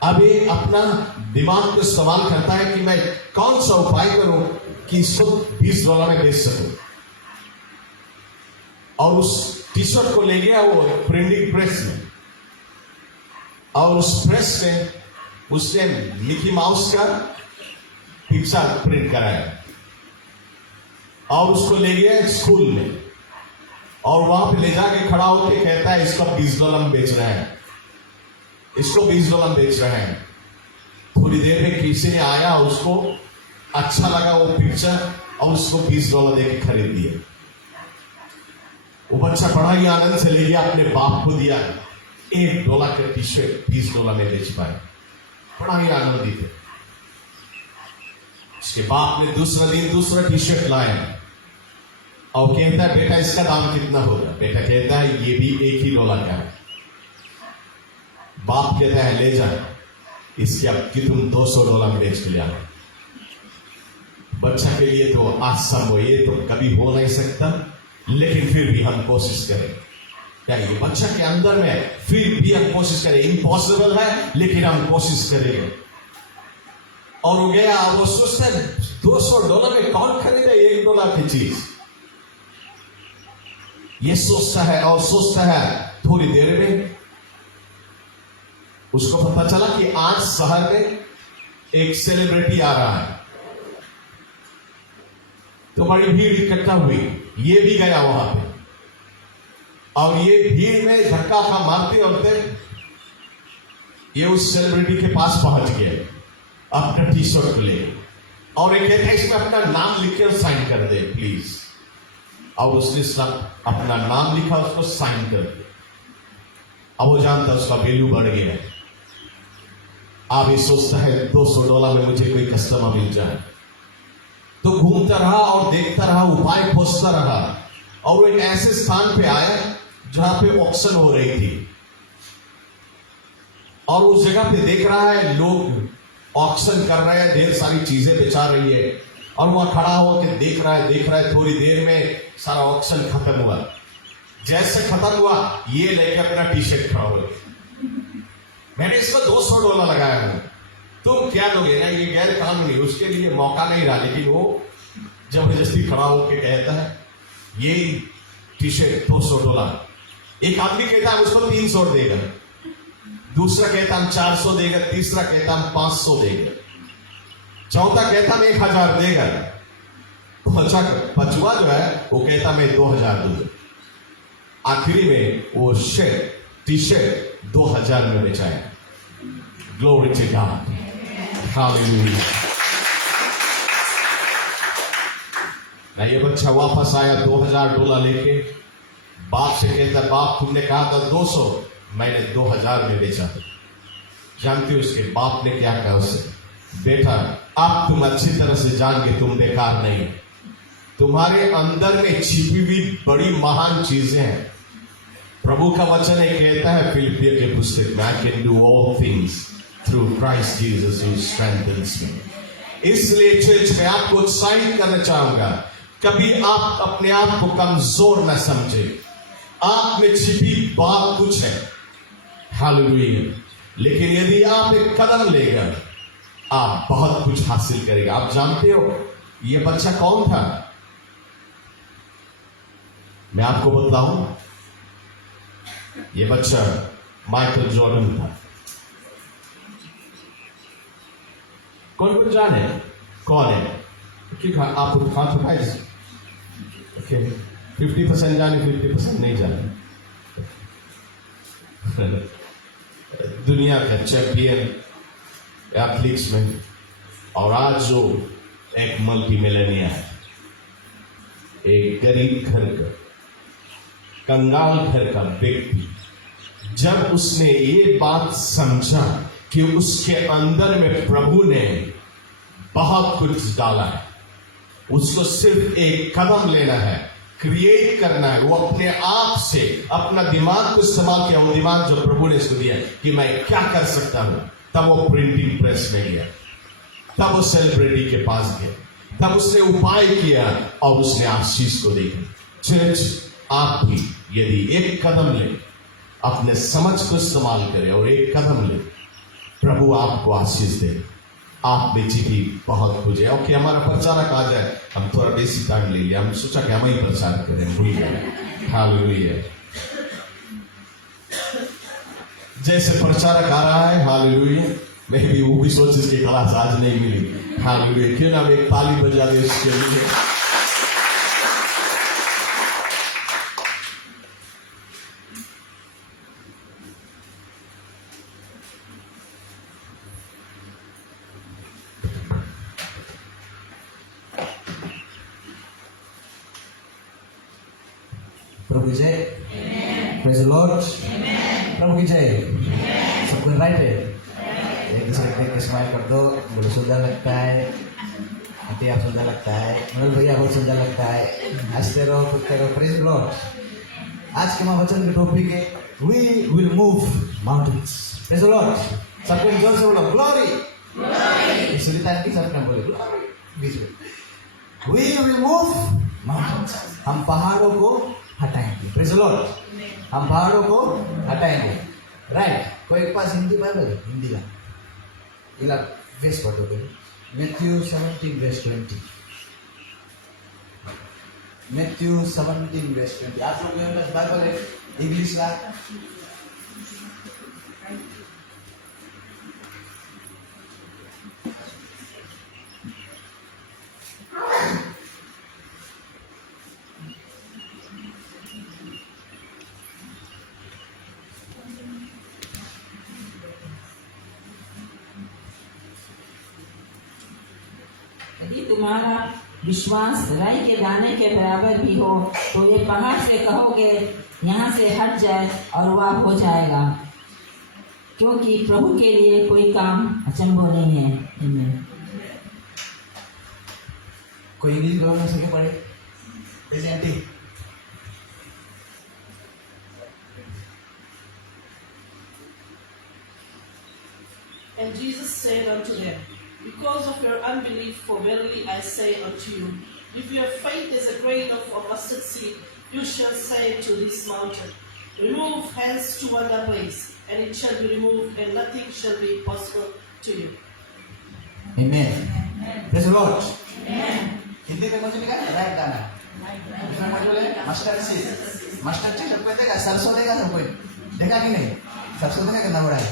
अब ये अपना दिमाग को सवाल करता है कि मैं कौन सा उपाय करूं कि इसको $20 में बेच सकूं। और उस टी शर्ट को ले गया वो प्रिंटिंग प्रेस में, और उस प्रेस में उसने मिकी माउस का पिक्चर प्रिंट कराया और उसको ले गया स्कूल में, और वहां पे ले जाके खड़ा होकर कहता है, इसको $20 में बेच रहे हैं, इसको $20 में बेच रहे हैं। थोड़ी देर में किसी ने आया, उसको अच्छा लगा वो पिक्चर और उसको $20 देके खरीद दिया। वो बच्चा बड़ा ही आनंद से ले गया, अपने बाप को दिया, $1 का टी शर्ट $20 में बेच पाए, बड़ा ही आनंदित है। उसके बाप ने दूसरा दिन दूसरा टी शर्ट लाया और कहता है, बेटा इसका दाम कितना होगा? बेटा कहता है, ये भी $1 का है। बाप कहता है, ले जा, इसके अब कि तुम $200 में बेच के ले आओ। बच्चा के लिए तो असंभव, ये तो कभी हो नहीं सकता, लेकिन फिर भी हम कोशिश करें। क्या ये बच्चा के अंदर में फिर भी हम कोशिश करें, इम्पॉसिबल है लेकिन हम कोशिश करेंगे। और वो गया, वो सोचता है $200 में कौन खरीदे $1 की चीज, ये सोचता है और सोचता है। थोड़ी देर में उसको पता चला कि आज शहर में एक सेलिब्रिटी आ रहा है, तो बड़ी भीड़ इकट्ठा हुई। ये भी गया वहां पे, और ये भीड़ में धक्का खा मारते होते ये उस सेलिब्रिटी के पास पहुंच गए अपना टी शर्ट को ले, और एक कहता है, इसमें अपना नाम लिख कर साइन कर दे प्लीज। और उसने सब अपना नाम लिखा, उसको साइन कर दिया। अब वो जानता उसका वैल्यू बढ़ गया है। अब ये सोचता है $200 में मुझे कोई कस्टमर मिल जाए। तो घूमता रहा और देखता रहा, उपाय खोजता रहा, और वो एक ऐसे स्थान पे आया जहां पे ऑक्शन हो रही थी, और उस जगह पे देख रहा है लोग ऑक्शन कर रहे हैं, ढेर सारी चीजें बेचा रही है, और वहां खड़ा होकर देख रहा है। थोड़ी देर में सारा ऑक्शन खत्म हुआ। जैसे खत्म हुआ, ये लेकर अपना टी शर्ट खड़ा हो, मैंने इसको $200 लगाया हूं, तुम क्या लोगे ना, ये गैर कानूनी, उसके लिए मौका नहीं रहा। लेकिन वो जबरदस्ती खड़ा होकर कहता है, ये टी शर्ट $200। एक आदमी कहता है उसको 300 देगा, दूसरा कहता हम 400 देगा, तीसरा कहता हम 500 देगा, चौथा कहता मैं 1000 देगा, पचवा जो है वो कहता मैं 2000 दूंगा। आखिरी में वो टी शर्ट 2000 में बेचाया। Glory to God, hallelujah. ये बच्चा वापस आया $2000 लेके, बाप से कहता, बाप तुमने कहा था 200, मैंने 2000 में बेचा। जानते हो उसके बाप ने क्या कहा उससे? बेटा, अब तुम अच्छी तरह से जान के तुम बेकार नहीं, तुम्हारे अंदर में छिपी हुई बड़ी महान चीजें हैं। प्रभु का वचन ये कहता है फिलिपियों के पुस्तक में, I can do all things through Christ Jesus who strengthens me. इसलिए चर्च में आपको उत्साहित करना चाहूंगा, कभी आप अपने आप को कमजोर न समझे। आप में छिपी बात कुछ है, हालेलुया। लेकिन यदि आप एक कदम लेकर आप बहुत कुछ हासिल करेंगे। आप जानते हो ये बच्चा कौन था? मैं आपको बताऊं, ये बच्चा माइकल जॉर्डन था। कौन कौन जाने कौन है? क्यों आप हाथ उठाए? ओके, 50% जाने, 50% नहीं जाने। दुनिया का चैंपियन एथलीट्स में, और आज जो एक मल्टी मिलियनियर है, एक गरीब घर का, कंगाल घर का व्यक्ति, जब उसने ये बात समझा कि उसके अंदर में प्रभु ने बहुत कुछ डाला है, उसको सिर्फ एक कदम लेना है, क्रिएट करना है। वो अपने आप से अपना दिमाग को इस्तेमाल किया, वो दिमाग जो प्रभु ने इसको दिया कि मैं क्या कर सकता हूं। तब वो प्रिंटिंग प्रेस में गया, तब वो सेलिब्रिटी के पास गया, तब उसने उपाय किया और उसने आशीष को देखा। चर्च, आप भी यदि एक कदम ले, अपने समझ को इस्तेमाल करें और एक कदम ले, प्रभु आपको आशीष दे। आप में भी बहुत कुछ है। ओके, हमारा प्रचारक आ जाए, हम थोड़ा बेसी टाइम ले लिया, हम सोचा कि हम ही प्रचार करें, भूल गए। हालेलुया। जैसे प्रचारक आ रहा है, हालेलुया, मैं भी वो भी सोच इसकी क्लास आज नहीं मिली। हालेलुया, क्यों ना एक ताली बजा दे इसके लिए। प्रभु जय, प्रेज द लॉर्ड, प्रभु की जय। सबको राइट है? एक दूसरे को देख के स्माइल कर दो, बोलो सुंदर लगता है, आंटी आप सुंदर लगता है, मनोज भैया बहुत सुंदर लगता है। हंसते रहो, कूदते रहो, प्रेज द लॉर्ड। आज के महावचन का टॉपिक है we will move mountains. Praise the Lord. सबको जोर से बोलो ग्लोरी। सुनीता आंटी सबने बोले ग्लोरी बीच में। वी विल मूव माउंटेन्स, हम पहाड़ों को हटाएंगे। Praise the lord. हम पहाड़ों को हटाएंगे। राइट। कोई के पास हिंदी बाइबल है? हिंदी का इला वेस्ट पढ़ दो। मैथ्यू 17:20। मैथ्यू 17:20। आप लोग के पास बाइबल है इंग्लिश का? यदि तुम्हारा विश्वास राई के दाने के बराबर भी हो तो ये पहाड़ से कहोगे यहाँ से हट जाए और वह हो जाएगा, क्योंकि प्रभु के लिए कोई काम अचंभव नहीं है। आमीन। कोई इंग्लिश बोल नहीं सके पढ़े? जैसे aunty And Jesus said unto them, Because of your unbelief, for verily I say unto you, if your faith is a grain of a mustard seed, you shall say to this mountain, Remove hence to another place, and it shall be removed, and nothing shall be possible to you. Amen. Praise the Lord. Hindi में मुझे लिखा है right दाना। इसमें मुझे बोले mustard seed. Mustard seed सबको देखा, सरसों देखा सबको? देखा कि नहीं? सरसों देखा कितना बड़ा है?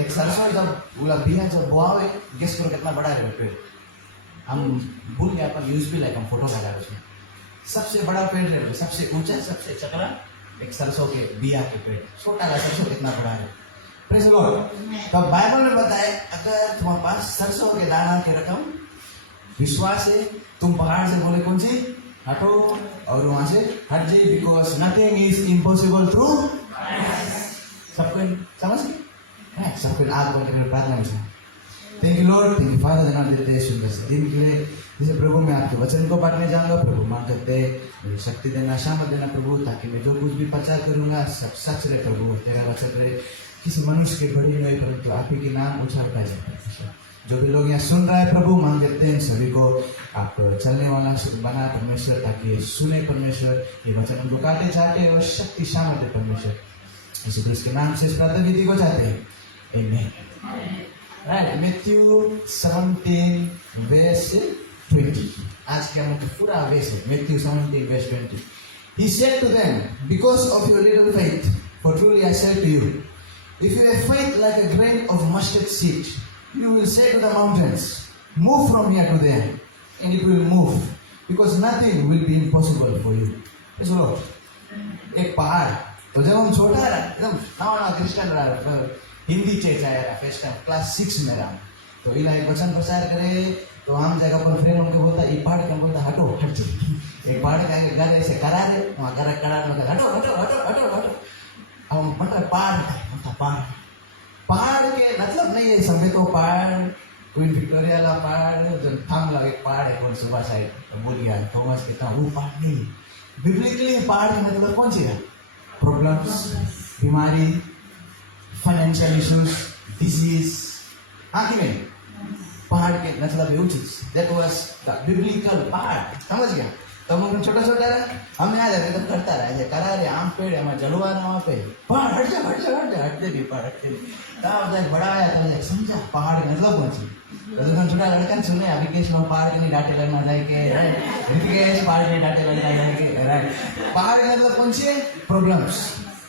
एक सरसों जब पूरा बिया जब बोआवे, गेस करो कितना बड़ा है पेड़। हम भूल गए, अपन यूज भी लाइक हम फोटो लगा रहे उसमें। सबसे बड़ा पेड़ है, सबसे ऊंचा, सबसे चकरा एक सरसों के बिया के पेड़। छोटा का सरसों कितना बड़ा है? Praise the Lord. तो बाइबल में बताए, अगर तुम्हारे पास सरसों के दाना की रकम विश्वास है, तुम पहाड़ से बोले कौन सी हटो और वहां से हट जाए, because nothing is impossible through. सबको समझ गए? सबको आग बोल के प्रार्थना में thank you Lord, thank you father, धन्यवाद देते हैं सुंदर से दिन के लिए। जैसे प्रभु मैं आपके वचन को बांटने जाऊंगा, प्रभु मांग करते मुझे शक्ति देना, सामर्थ देना प्रभु, ताकि मैं जो कुछ भी प्रचार करूंगा सब सच रहे प्रभु, तेरा वचन रहे, किसी मनुष्य के बड़ी रहे, परंतु आप ही के नाम उछालता जाए। जो भी लोग यहाँ सुन रहा है प्रभु, मांग करते हैं सभी को आप चलने वाला बना परमेश्वर, ताकि सुने परमेश्वर, ये वचन उनको काटे चाटे और शक्ति सामर्थ परमेश्वर, इसी के नाम से इस प्रार्थना विधि को चाहते हैं, आमीन। Right, Matthew 17 verse 20. आज के हम पूरा verse है, Matthew 17 verse 20. He said to them, because of your little faith, for truly I say to you, if you have faith like a grain of mustard seed, you will say to the mountains, move from here to there, and it will move, because nothing will be impossible for you. Praise the Lord. एक पहाड़, तो जब हम छोटा रहा, एकदम नवा Christian रहा, हिंदी चेच आया फर्स्ट टाइम क्लास 6 में रहा, तो इला एक वचन प्रचार करे, तो हम जगह पर फ्रेंड उनको बोलता ये पहाड़ का बोलता हटो हट जाओ, एक पहाड़ का घर ऐसे करा दे, वहाँ घर करा दे, हटो हटो हटो हटो हटो, हम मतलब पहाड़ के मतलब नहीं है समय तो पहाड़, क्वीन विक्टोरिया का पहाड़, जो थाम लगा एक पहाड़ है कौन सुबह साइड बोलिया थॉमस कहता वो पहाड़ नहीं, बिब्लिकली पहाड़ का मतलब कौन सी है, प्रॉब्लम्स, बीमारी, फाइनेंशियल इश्यूज, डिजीज, हाँ कि नहीं, पहाड़ के मतलब है चीज, दैट वाज द बिब्लिकल पहाड़, समझ गया। तो हम छोटा छोटा हमने आ जाते तो करता रहा, करा रहे आम पेड़ हमारे जलवा ना वहाँ पे पहाड़ हट जा हटते भी पहाड़ हटते भी, तब जब बड़ा आया तो समझा पहाड़ का मतलब कौन सी। तो जब हम छोटा लड़का सुने अभिकेश में पहाड़ के नहीं डांटे लगना जाए, ऋतिकेश पहाड़ के डांटे लगना जाए, पहाड़ का मतलब कौन सी है, प्रॉब्लम्स,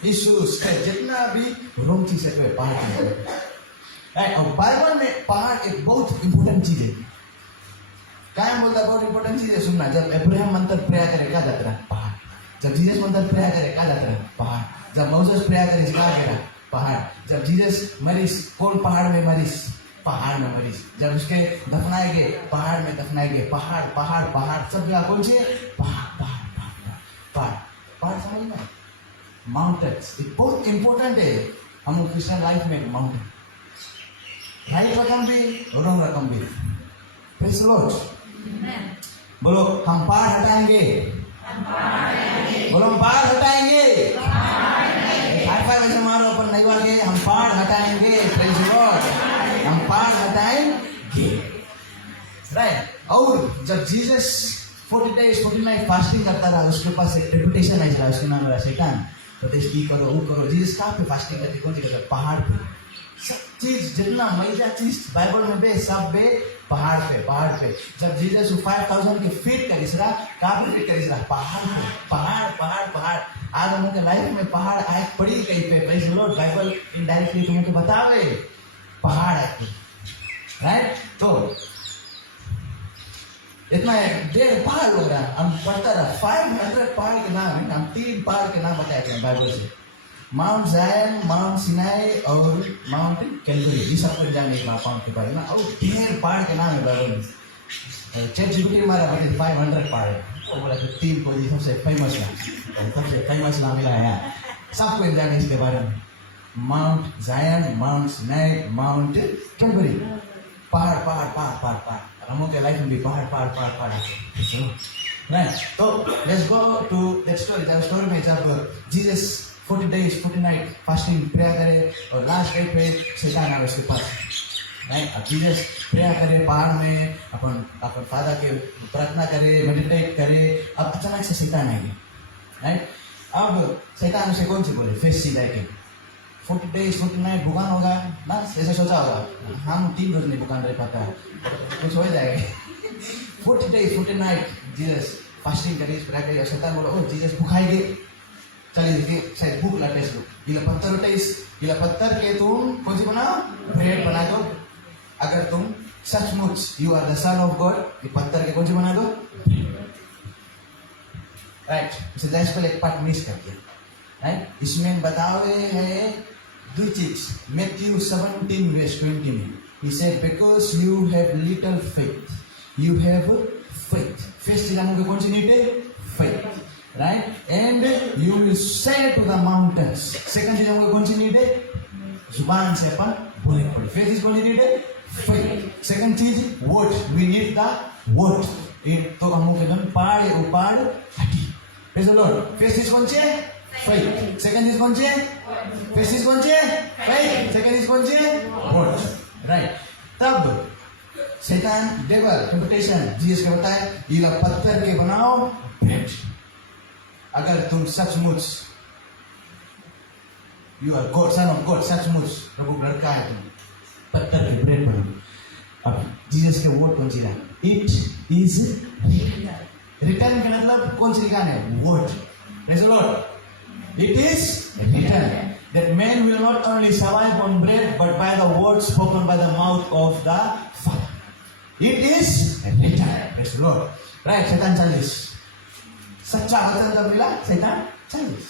इश्यूज, जितना भी रॉन्ग चीज है पहाड़ की। और बाइबल में पहाड़ एक बहुत इंपॉर्टेंट चीज है, क्या बोलता है बहुत इंपॉर्टेंट चीज है, सुनना। जब अब्राहम मंत्र प्रेयर करे क्या जाता है, पहाड़। जब जीसस मंत्र प्रेयर करे क्या जाता है, पहाड़। जब मोसेस प्रेयर करे क्या करा, पहाड़। जब जीसस मरीज कौन पहाड़ में मरीज, पहाड़ में मरीज। जब उसके दफनाए गए पहाड़ में दफनाए गए, पहाड़ पहाड़ पहाड़ सब जगह कौन से, पहाड़ पहाड़ पहाड़ पहाड़ पहाड़, समझ में। माउंटेन्स बहुत इंपॉर्टेंट है हम क्रिश्चियन लाइफ में, माउंटेन राइट रकम भी रॉन्ग रकम भी। Praise the Lord. बोलो हम पहाड़ हटाएंगे, बोलो हम पहाड़ हटाएंगे, हाई फाइव ऐसे मारो पर नहीं वागे, हम पहाड़ हटाएंगे। प्रेज़ द लॉर्ड, हम पहाड़ हटाएंगे, राइट। और जब जीसस 40 days 40 nights फास्टिंग करता रहा, उसके पास एक रेपुटेशन आई रहा, उसके नाम रहा शैतान। तो देश की करो वो करो, जीसस कहाँ पे फास्टिंग करते, कौन सी करते, पहाड़ पे। सब चीज जितना मैदा चीज बाइबल में बे सब बे पहाड़ पे, पहाड़ पे। जब जीसस 5000 के फीट करिस रहा, कहाँ पे फीट करिस रहा, पहाड़ पे, पहाड़ पहाड़ पहाड़। आज हम उनके लाइफ में पहाड़ आए पड़ी कहीं पे, praise the Lord. Bible indirectly तुम्हें बतावे पहाड़ है, राइट। तो इतना डेढ़ पहाड़ हो रहा, हम पढ़ता रहा 500 पहाड़ के नाम है, हम 3 पहाड़ के नाम बताए गए बाइबल से, माउंट जायन, माउंट सिनाई और माउंट कैलवरी। ये सबको जाने के बाद के बारे में, और ढेर पहाड़ के नाम है बाइबल में। ChatGPT हमारा बता 500 पहाड़ है, वो बोला कि 3 पोजीशन सबसे फेमस है, सबसे फेमस नाम मिला है, सबको जाने इसके बारे में। माउंट जायन, माउंट सिनाई, माउंट कैलवरी, पहाड़ पहाड़ पहाड़ पहाड़ पहाड़। हमों के लाइफ में भी पहाड़ पहाड़ पहाड़ पहाड़ राइट। तो let's go to that story. That story में जब Jesus 40 days 40 nights fasting prayer करे और लास्ट डे पे शैतान आया उसके पास, राइट। अब जीसस प्रेयर करे पहाड़ में, अपन फादर के प्रार्थना करे, मेडिटेट करे, अब अचानक से शैतान आ गया, राइट। अब शैतान उसे कौन सी बोले, फेस सीधा के 40 days 40 nights भुगतान होगा ना, ऐसा सोचा होगा। हम 3 रोज नहीं भुगतान रह पाता है, कुछ हो जाएगा। 40 days 40 nights जीसस फास्टिंग करे, प्रेयर करे, शैतान बोला ओ जीसस भुखाएंगे, चलिए शायद भूख लगे इसको, गीला पत्थर उठाइस, गीला पत्थर के तुम कौन सी बनाओ, ब्रेड बना दो। अगर तुम सचमुच you are the son of God, ये पत्थर के कौन सी बना दो, राइट। इसे जैसे पहले एक पार्ट मिस कर दिया, राइट। इसमें बताओ है 2 चीज। मैथ्यू 17 verse 20 में he said because you have little faith, you have faith। Faith से जानोगे कौन सी नीड है, faith, right, and you will say to the mountains। Second चीज हमको कौन सी नीड है, जुबान से अपन बोले पड़े। फेथ इज कौन सी नीड है, faith. Second चीज word. We need the word. तो हम लोग के पाड़ उपाड़ हटी. Praise the Lord. First is कौन से? Faith. Second is कौन से? First is कौन से? Faith. Second is कौन से? Word. Right. तब शैतान डेविल टेम्पटेशन जीसस के बताए ये पत्थर के बनाओ ब्रेड. अगर तुम सचमुच you are God son of God सचमुच प्रभु लड़का है तुम पत्थर के ब्रेड बनो. अब जीसस के वर्ड कौन सी है? इट इज रिटर्न का मतलब कौन सी लिखा है? Word. Praise the Lord. It is return that man will not only survive on bread but by the words spoken by the mouth of the Father. It is written. Praise the Lord. Right, शैतान 40. सच्चा वचन जब मिला शैतान 40.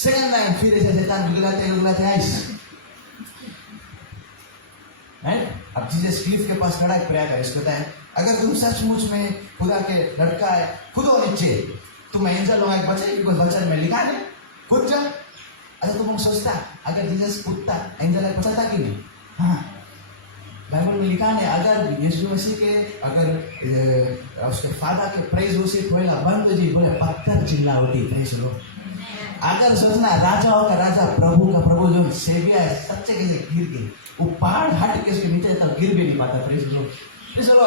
Second line फिर ऐसे शैतान गुगलाते ice. Right. अब जीसस क्लिफ के पास खड़ा है प्रेयर कर इसको बताए अगर तुम सचमुच में खुदा के लड़का है कूदो नीचे. तुम एंजल होगा एक बच्चे बिकॉज बच्चा में लिखा है कूद जा. अच्छा तुम सोचता अगर जीसस कूदता एंजल है पहुंचाता कि नहीं? हाँ बाइबल में लिखा है अगर यीशु मसीह के अगर उसके फादर के प्रेज वर्शिप होएगा बंद जी बोले पत्थर चिल्ला होती. प्रेज लो. अगर सोचना राजाओं का राजा प्रभु का प्रभु जो सेविया है सच्चे कैसे गिर गए वो पहाड़ हट के उसके नीचे तक गिर भी नहीं पाता. प्रेज लो. प्रेज लो.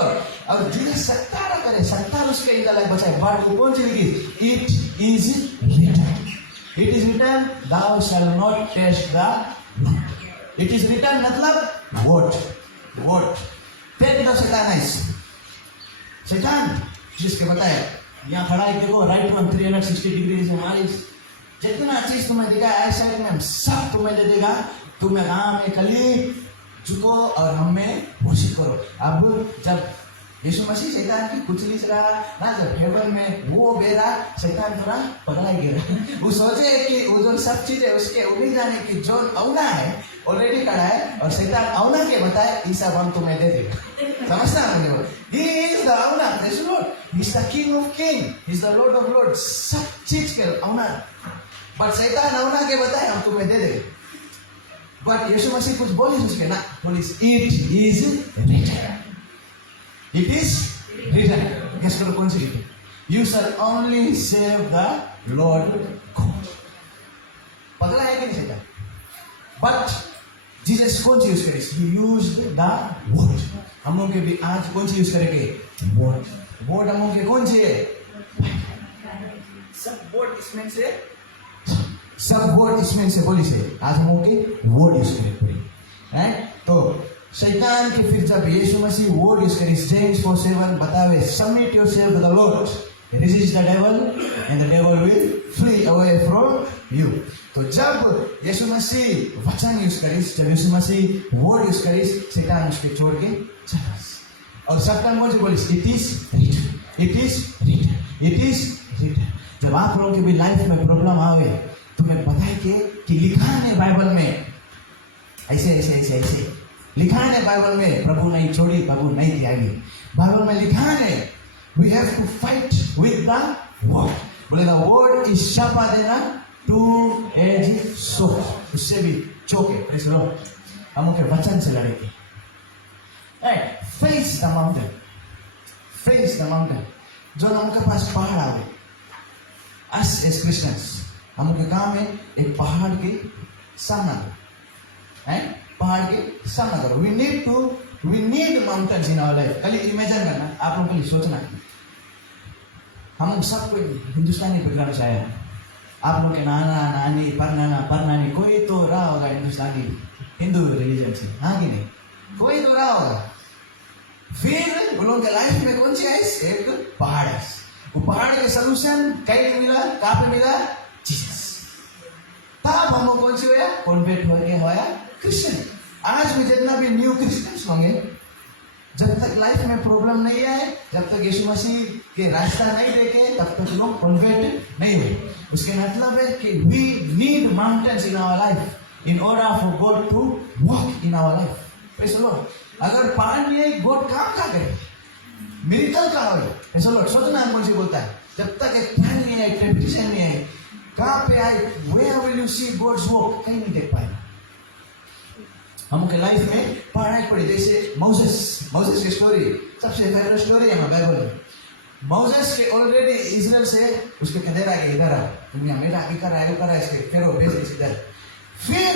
अब जीसस सत्ता करे सत्ता उसके एंजल है बचाए बट वो कौन सी लिखी? It is written. It is written, thou shall not taste the blood. It is written मतलब word. Then the शैतान है. शैतान जिसके बताए यहाँ खड़ा है देखो राइट वन 360 डिग्री से हमारी जितना चीज तुम्हें दिखा है साइड में सब तुम्हें दे देगा. तुम्हें में कली झुको और हमें वर्शिप करो. अब जब यीशु मसीह शैतान की कुचली चला ना जब हेवन में वो बेरा शैतान थोड़ा पगला गिरा. वो सोचे कि वो जो सब चीजें उसके उम्मीद जाने की जो औना है ऑलरेडी खड़ा है और शैतान औना के बताए ये सब हम तुम्हें दे देगा. समझना है? He is the औना. Praise the Lord. He is the King of King. He is the Lord of Lords. सब चीज के औना. बट शैतान औना के बताए हम तुम्हें दे देंगे. बट यीशु मसीह कुछ बोली उसके ना बोली it is written. It is written. Guess करो कौन सी लिखी? You shall only save the Lord God. पगला है कि नहीं शैतान? But Jesus कौन सी यूज करे? He used the word. हम लोग के भी आज कौन सी यूज करेंगे? Word. Word हम लोग के कौन सी है? सब word इसमें से बोली से आज हम लोग के word यूज करेंगे. Right? तो शैतान के फिर जब यीशु मसीह वर्ड यूज करे जेम्स 4:7 बतावे submit yourself to the Lord resist the devil and the devil will flee away from you. तो जब यीशु मसीह वचन यूज करे जब यीशु मसीह वर्ड यूज करे शैतान उसके छोड़ के चला. और शैतान कौन सी बोली? It is written. It is written. It is written. जब आप लोगों की भी लाइफ में प्रॉब्लम आवे तुम्हें बताए कि लिखा है बाइबल में ऐसे ऐसे ऐसे ऐसे लिखा है बाइबल में प्रभु नहीं छोड़ी प्रभु नहीं त्यागी. बाइबल में लिखा है we have to fight with the word. बोले the word is sharper than two edge sword. उससे भी चौके. Praise the lord. हम उनके वचन से लड़ेंगे. Right. Face the mountain. Face the mountain. जो उनके पास पहाड़ आ गए अस एज क्रिश्चियंस हम उनके काम है एक पहाड़ के सामना राइट. पहाड़ के सामना करो. We need mountains in our life. खाली इमेजिन करना आप लोगों के लिए सोचना हम सब कोई हिंदुस्तानी प्रोग्राम से आया. आप लोग के नाना नानी परनानी कोई तो रहा होगा हिंदुस्तानी हिंदू रिलीजन से. हाँ कि नहीं? कोई तो रहा होगा. फिर उन लोगों के लाइफ में कौन सी है? एक पहाड़ है. वो पहाड़ के सोल्यूशन कहीं मिला कहाँ पे मिला? जीसस. तब हम लोग कौन सी हुआ? कॉन्वर्ट हो गया होया क्रिश्चियन. आज भी जितना भी न्यू क्रिश्चियंस होंगे जब तक लाइफ में प्रॉब्लम नहीं आए जब तक यीशु मसीह के रास्ता नहीं देखे तब तक लोग कन्वर्ट नहीं हुए. उसके मतलब है कि we need mountains in our life in order for God to walk in our life. Praise the Lord. अगर पहाड़ नहीं है गॉड काम क्या करे? मिरेकल का हो. Praise the Lord. सोचना कौन सी बोलता है जब तक एक प्लान नहीं है टेम्पटेशन नहीं है कहाँ पे आए where will you see God's work? कहीं नहीं देख पाएगा. हम के लाइफ में पढ़ाई पड़ी। जैसे मोसेस की स्टोरी सबसे फेवरेट स्टोरी है बाइबल में। मोसेस के ऑलरेडी इजराइल से उसके कह रहा है कि इधर आओ, तुम यहाँ मेरा आगे कर रहा है इसके फिर वो भेज इधर। फिर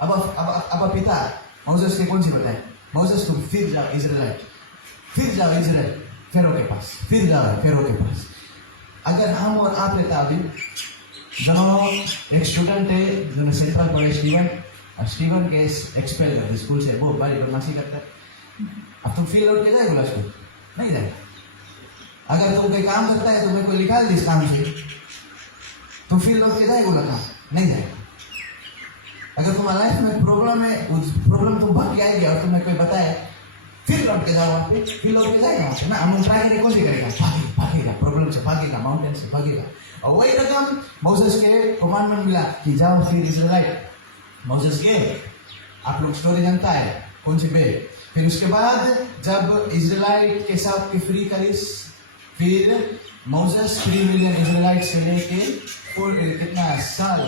अब पिता मोसेस के कौन सी बताए, मोसेस तुम फिर जाओ इजराइल फेरो के पास, फिर जाओ फेरो के पास। अगर हम और आप लेता अभी दोनों एक स्टूडेंट है जो सेंट्रल कॉलेज स्टीवन के एक्सपेल करते स्कूल से, बहुत बड़ी बदमाशी करता है। अब तुम फील आउट के जाए बोला स्कूल नहीं जाए। अगर तुम कोई काम करता है तो मेरे को निकाल दी इस काम से, तुम फील आउट के जाए बोला काम नहीं जाए। अगर तुम्हारी लाइफ में प्रॉब्लम है, उस प्रॉब्लम तुम भाग के आएगी और तुम्हें कोई बताए फिर लौट के जाओ वहाँ पे, फील आउट के जाएगा वहाँ से ना। हम ट्राई करके कोशिश करेगा, भागेगा प्रॉब्लम से, भागेगा माउंटेन से भागेगा। और वही रकम मोसेस के कमांडमेंट मिला कि जाओ फिर इजराइल। मोसेस गए, आप लोग स्टोरी जानता है कौन सी पे। फिर उसके बाद जब इजराइलाइट के साथ के फ्री करीस, फिर मोसेस 3 मिलियन इजराइलाइट से लेके कितना साल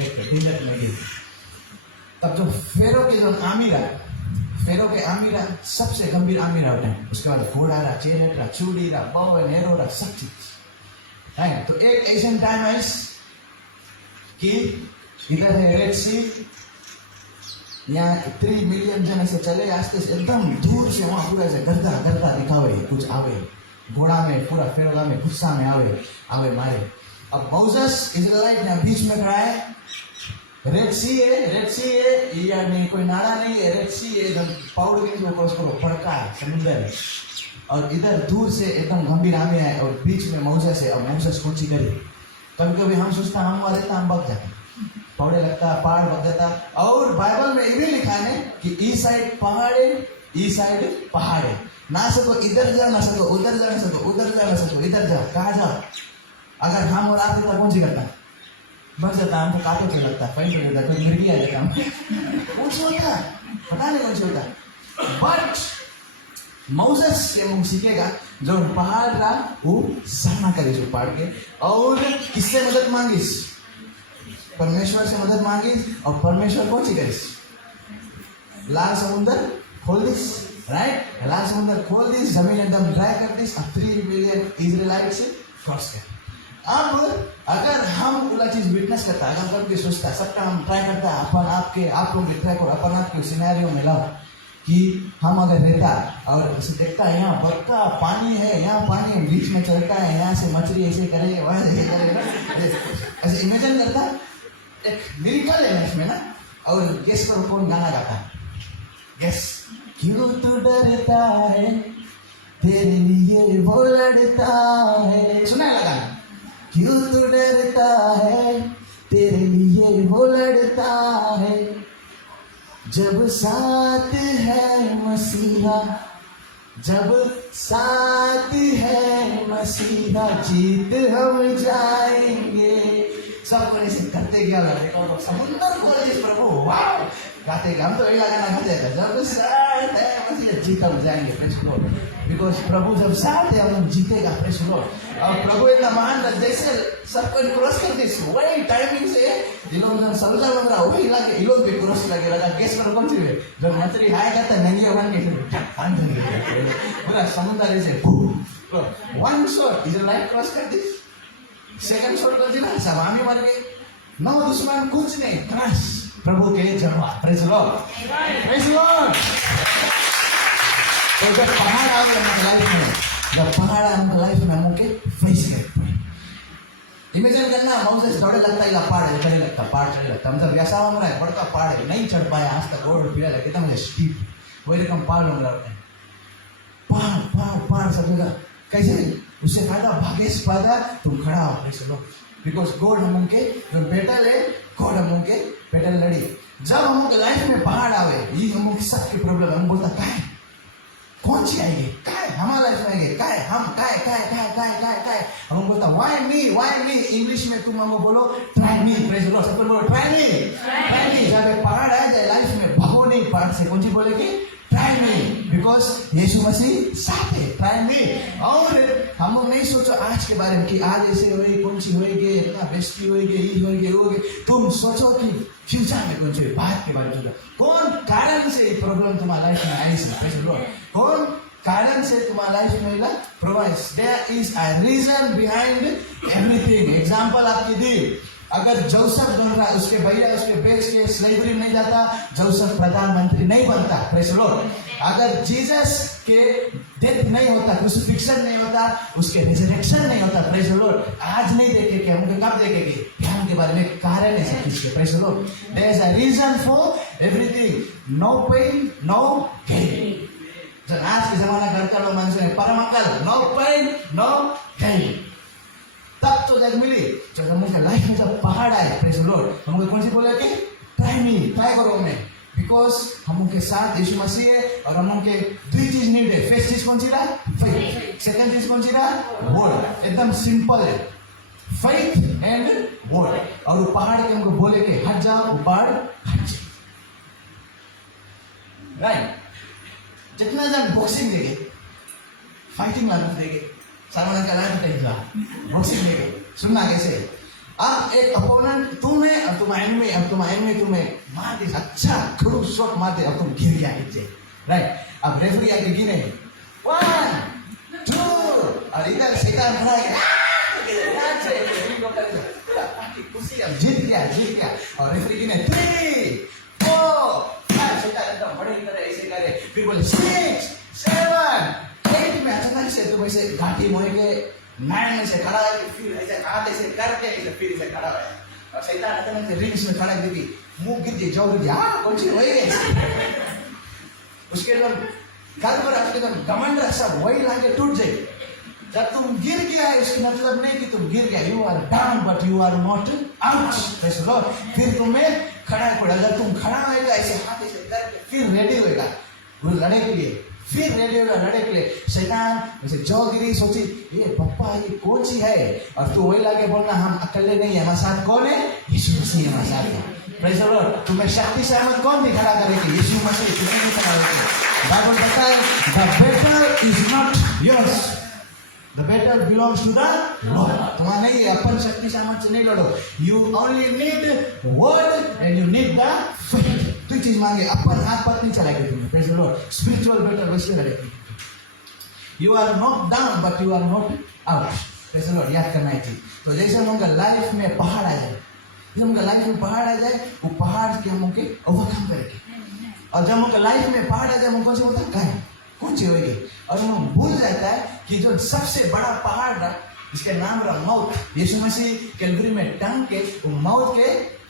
एक दिन में गए। तब जो फेरो के जो आमीरा सबसे गंभीर आमीरा होते हैं। उसके बाद घोड़ा रहा, चेरेट रहा, चूड़ी रहा, बो नेरो रहा, सब चीज है। तो एक ऐसा टाइम है कि इधर है रेड सी, यहाँ 3 मिलियन जन से चले आस्ते से एकदम दूर से वहां पूरा से गर्दा दिखावे कुछ आवे, घोड़ा में पूरा फेरोगा में गुस्सा में आवे मारे। अब मोसेस इजराइलाइट ने बीच में खड़ा है, रेड सी है यानी कोई नाला नहीं है, रेड सी है एकदम पाउड के ऊपर उसको पड़का है समुंदर। और इधर दूर से एकदम गंभीर आमे है और बीच में मोसेस है। और मोसेस कुछ ही करे, कभी कभी हम सोचता हम मरे तो हम बग जाते, पौड़े लगता पहाड़ बग जाता। और बाइबल में ये भी लिखा है कि ई साइड पहाड़ है, ना सको इधर जा, ना सको उधर जा, ना सको उधर जा, ना सको इधर जा, कहाँ जाओ। अगर हम और आप देता कौन सी करता, बच जाता, हमको काटो के लगता, पैंट हो जाता, कोई मिर्गी आ जाता, कौन सी होता पता नहीं कौन सी होता। बट मोसेस से मुझे सीखेगा जो पहाड़ रहा वो सामना करे जो पहाड़ के। और किससे मदद मांगिस, परमेश्वर से मदद मांगिस। और परमेश्वर कौन सी करिस, लाल समुंदर खोल दिस, राइट, लाल समुंदर खोल दिस, जमीन एकदम ड्राई कर दिस। 3 मिलियन इजराइलाइट से क्रॉस कर। अब अगर हम पूरा चीज विटनेस करता है, अगर कभी सोचता सबका हम ट्राई करता है अपन आपके आप लोग ट्राई करो अपन आपके सिनेरियो में लाओ कि हम अगर रहता और इसे देखता है यहाँ बड़का पानी है, यहाँ पानी बीच में चलता है, यहाँ से मछली ऐसे करे वहाँ ऐसे करे, ऐसे इमेजिन करता। एक मिरेकल है इसमें ना। और गेस करो कौन गाना गाता है, गेस। क्यों तू डरता है, तेरे लिए वो लड़ता है, सुना है लगा। क्यों तू डरता है, तेरे लिए वो लड़ता है, जब साथ है मसीहा, जब साथ है मसीहा, जीत हम जाएंगे। सब कोई ऐसे करते गया देखो समुद्र को प्रभु वाह गाते हम तो यही गाना गाते थे, जब साथ है मसीहा जीत हम जाएंगे। प्रेज़ लॉर्ड, बिकॉज प्रभु जब साथ है हम जीतेगा। Praise Lord. और प्रभु इतना महान है, जैसे सबको क्रॉस कर दी वही टाइमिंग से ये लोग समझा लग रहा वही लगे, ये लोग भी क्रॉस लगे लगा। गेस करो कौन सी है, जब मछली आएगा तो नंगे बन के पूरा समुद्र ऐसे वन शॉट इजराइल क्रॉस कर दी, सेकंड शॉट कर दी ना, सब आगे मर गए, 9 दुश्मन कुछ नहीं, क्रॉस प्रभु के जमा। Praise Lord, praise Lord. तो जब पहाड़ आ गए हमारे लाइफ में, जब पहाड़ हमारे लाइफ में हम के फेस करते हैं, इमेजिन करना मोसेस दौड़े लगता है पहाड़ चढ़े लगता, पहाड़ चढ़े लगता, मतलब ऐसा हो रहा है बड़का पहाड़ है, नहीं चढ़ पाया आज तक, रोड फिर कितना मुझे स्टीप, वही रकम पहाड़ लोग रहते हैं, पहाड़ सब जगह। कैसे उससे फायदा भागेश फायदा तुम खड़ा हो ऐसे लोग, बिकॉज गॉड हम के जो बैटल है, गॉड हम के बैटल लड़ी। जब हम लाइफ में पहाड़ आवे, ये हम सबकी प्रॉब्लम, हम बोलता क्या है, कौन सी आएगी, क्या है हमारा लाइफ में आएगी, क्या है हम क्या हम बोलता व्हाई मी। इंग्लिश में तुम हमको बोलो ट्राई मी। प्रेज़ लॉर्ड, सब बोलो ट्राई मी। जब पहाड़ आ जाए लाइफ में, भागो नहीं पहाड़ से, कौन सी बोलेगी, ट्राई मी। बिकॉज यीशु मसीह साथ है, प्राइम में। और हम लोग नहीं सोचो आज के बारे में कि आज ऐसे होगी, कौन सी होगी, इतना बेस्टी होगी, ये होगी। तुम सोचो कि फ्यूचर में कौन सी बात के बारे में सोचो, कौन कारण से प्रॉब्लम तुम्हारी लाइफ में आई से, कौन कारण से तुम्हारा लाइफ में provide. There is a reason behind everything. Example आपकी दी, अगर जोसेफ बन रहा है, उसके भैया उसके बेच के स्लेवरी में नहीं जाता, जोसेफ प्रधानमंत्री नहीं बनता। Praise the Lord. अगर जीसस के डेथ नहीं होता, क्रूसिफिक्शन नहीं होता, उसके रिजरेक्शन नहीं होता, प्रेज़ द लॉर्ड, आज नहीं देखेंगे हम, कब देखेंगे? ध्यान के बारे में कारण है सब कुछ। Praise the Lord. There is a reason for everything. No pain no gain. आज के जमाना करता लोग मन से परमंगल, नो पेन नो गेन। तब तो जग मिली जब हम लोग लाइफ में जब पहाड़ आए, प्रेज़ द लॉर्ड, हम लोग कौन सी बोले कि ट्राई करो में, बिकॉज हम उनके साथ यीशु मसीह है और हम उनके दो चीज नीड है। फर्स्ट चीज कौन सी रहा? फेथ। सेकंड चीज कौन सी रहा? वर्ड। एकदम सिंपल है, फेथ एंड वर्ड। और वो पहाड़ के हमको बोले कि हट जाओ, वो पहाड़ हट जाए। राइट। जितना जन बॉक्सिंग देंगे, फाइटिंग लाइफ देंगे, सामान का लाइफ देगा, बॉक्सिंग देंगे, सुनना कैसे? अब एक अपोनेंट तुम्हें, अब तुम एनिमी, तुम्हें मार दे, अच्छा खड़ू शॉट मार दे, अब तुम गिर गया नीचे। राइट। अब रेफरी आके गिने 1 2 और इधर शैतान खड़ा है, खुशी, अब जीत गया और रेफरी गिने 3 4 5, शैतान एकदम बड़े की तरह ऐसे करे, फिर बोले 6 7 8 में अचानक से तुम ऐसे घाटी मोड़ के 9 में से खड़ा है, फिर ऐसे हाथ ऐसे करके ऐसे फिर से खड़ा है और शैतान अचानक से रिंग्स में खड़ा करके मुंह गिर गई, जाओ गिर, हाँ कौन सी हो गई उसके बाद गल पर आपके बाद घमंड सब वही लाके टूट जाए। जब तुम गिर गया है इसका मतलब नहीं कि तुम गिर गया, you are down but you are not out. फिर तुम्हें खड़ा पड़ा, जब तुम खड़ा होएगा ऐसे हाथ ऐसे करके फिर रेडी होएगा वो लड़ने के लिए, फिर रेडी होगा लड़ने के लिए। शैतान वैसे जो गिरी सोची ये पप्पा ये कौन सी है, और तू वही लाके बोलना हम अकेले नहीं है, हमारे साथ कौन है? यीशु मसीह हमारे साथ है। Praise the Lord. तुम्हें शक्ति से हिम्मत कौन भी खड़ा करेगी? यीशु मसीह। तुम्हें नहीं खड़ा करेगी। बाइबल कहता है the battle is not yours, the battle belongs to the Lord. तुम्हारा नहीं है, अपन शक्ति सामर्थ से नहीं लड़ो। You only need word and you need the faith. दो चीज मांगे, अपन हाथ पाथ नहीं चलाएंगे तुम्हें। Praise the Lord. Spiritual battle वैसे लड़ेगी। You are not down but you are not out. Praise the Lord. याद करना है चीज। तो जैसे हम उनका लाइफ में पहाड़ आ जाए, जब उनका लाइफ में पहाड़ आ जाए, वो पहाड़ के हम उनके ओवरकम करेंगे। और जब उनका लाइफ में पहाड़ आ जाए, हम कौन से बोलते हैं कौन सी होगी, और वो भूल जाता है कि जो सबसे बड़ा पहाड़ रहा जिसके नाम रहा मौत, यीशु मसीह कैलवरी में टांग के वो मौत के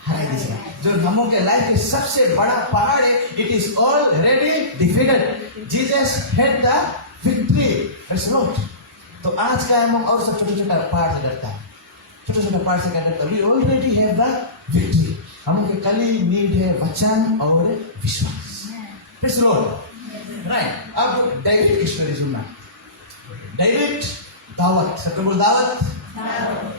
हरा दीजिए। जो हमों के लाइफ के सबसे बड़ा पहाड़ है, it is already defeated. Jesus had the victory. It's not. तो आज का हम और सब छोटे छोटे पहाड़ से डरता है, छोटे छोटे पहाड़ से क्या डरता है? We already have the victory. हम के खाली नीड है वचन और विश्वास। Praise the Lord. राइट। अब डेविड की स्टोरी सुनना। डेविड दावत, सबको बोल दावत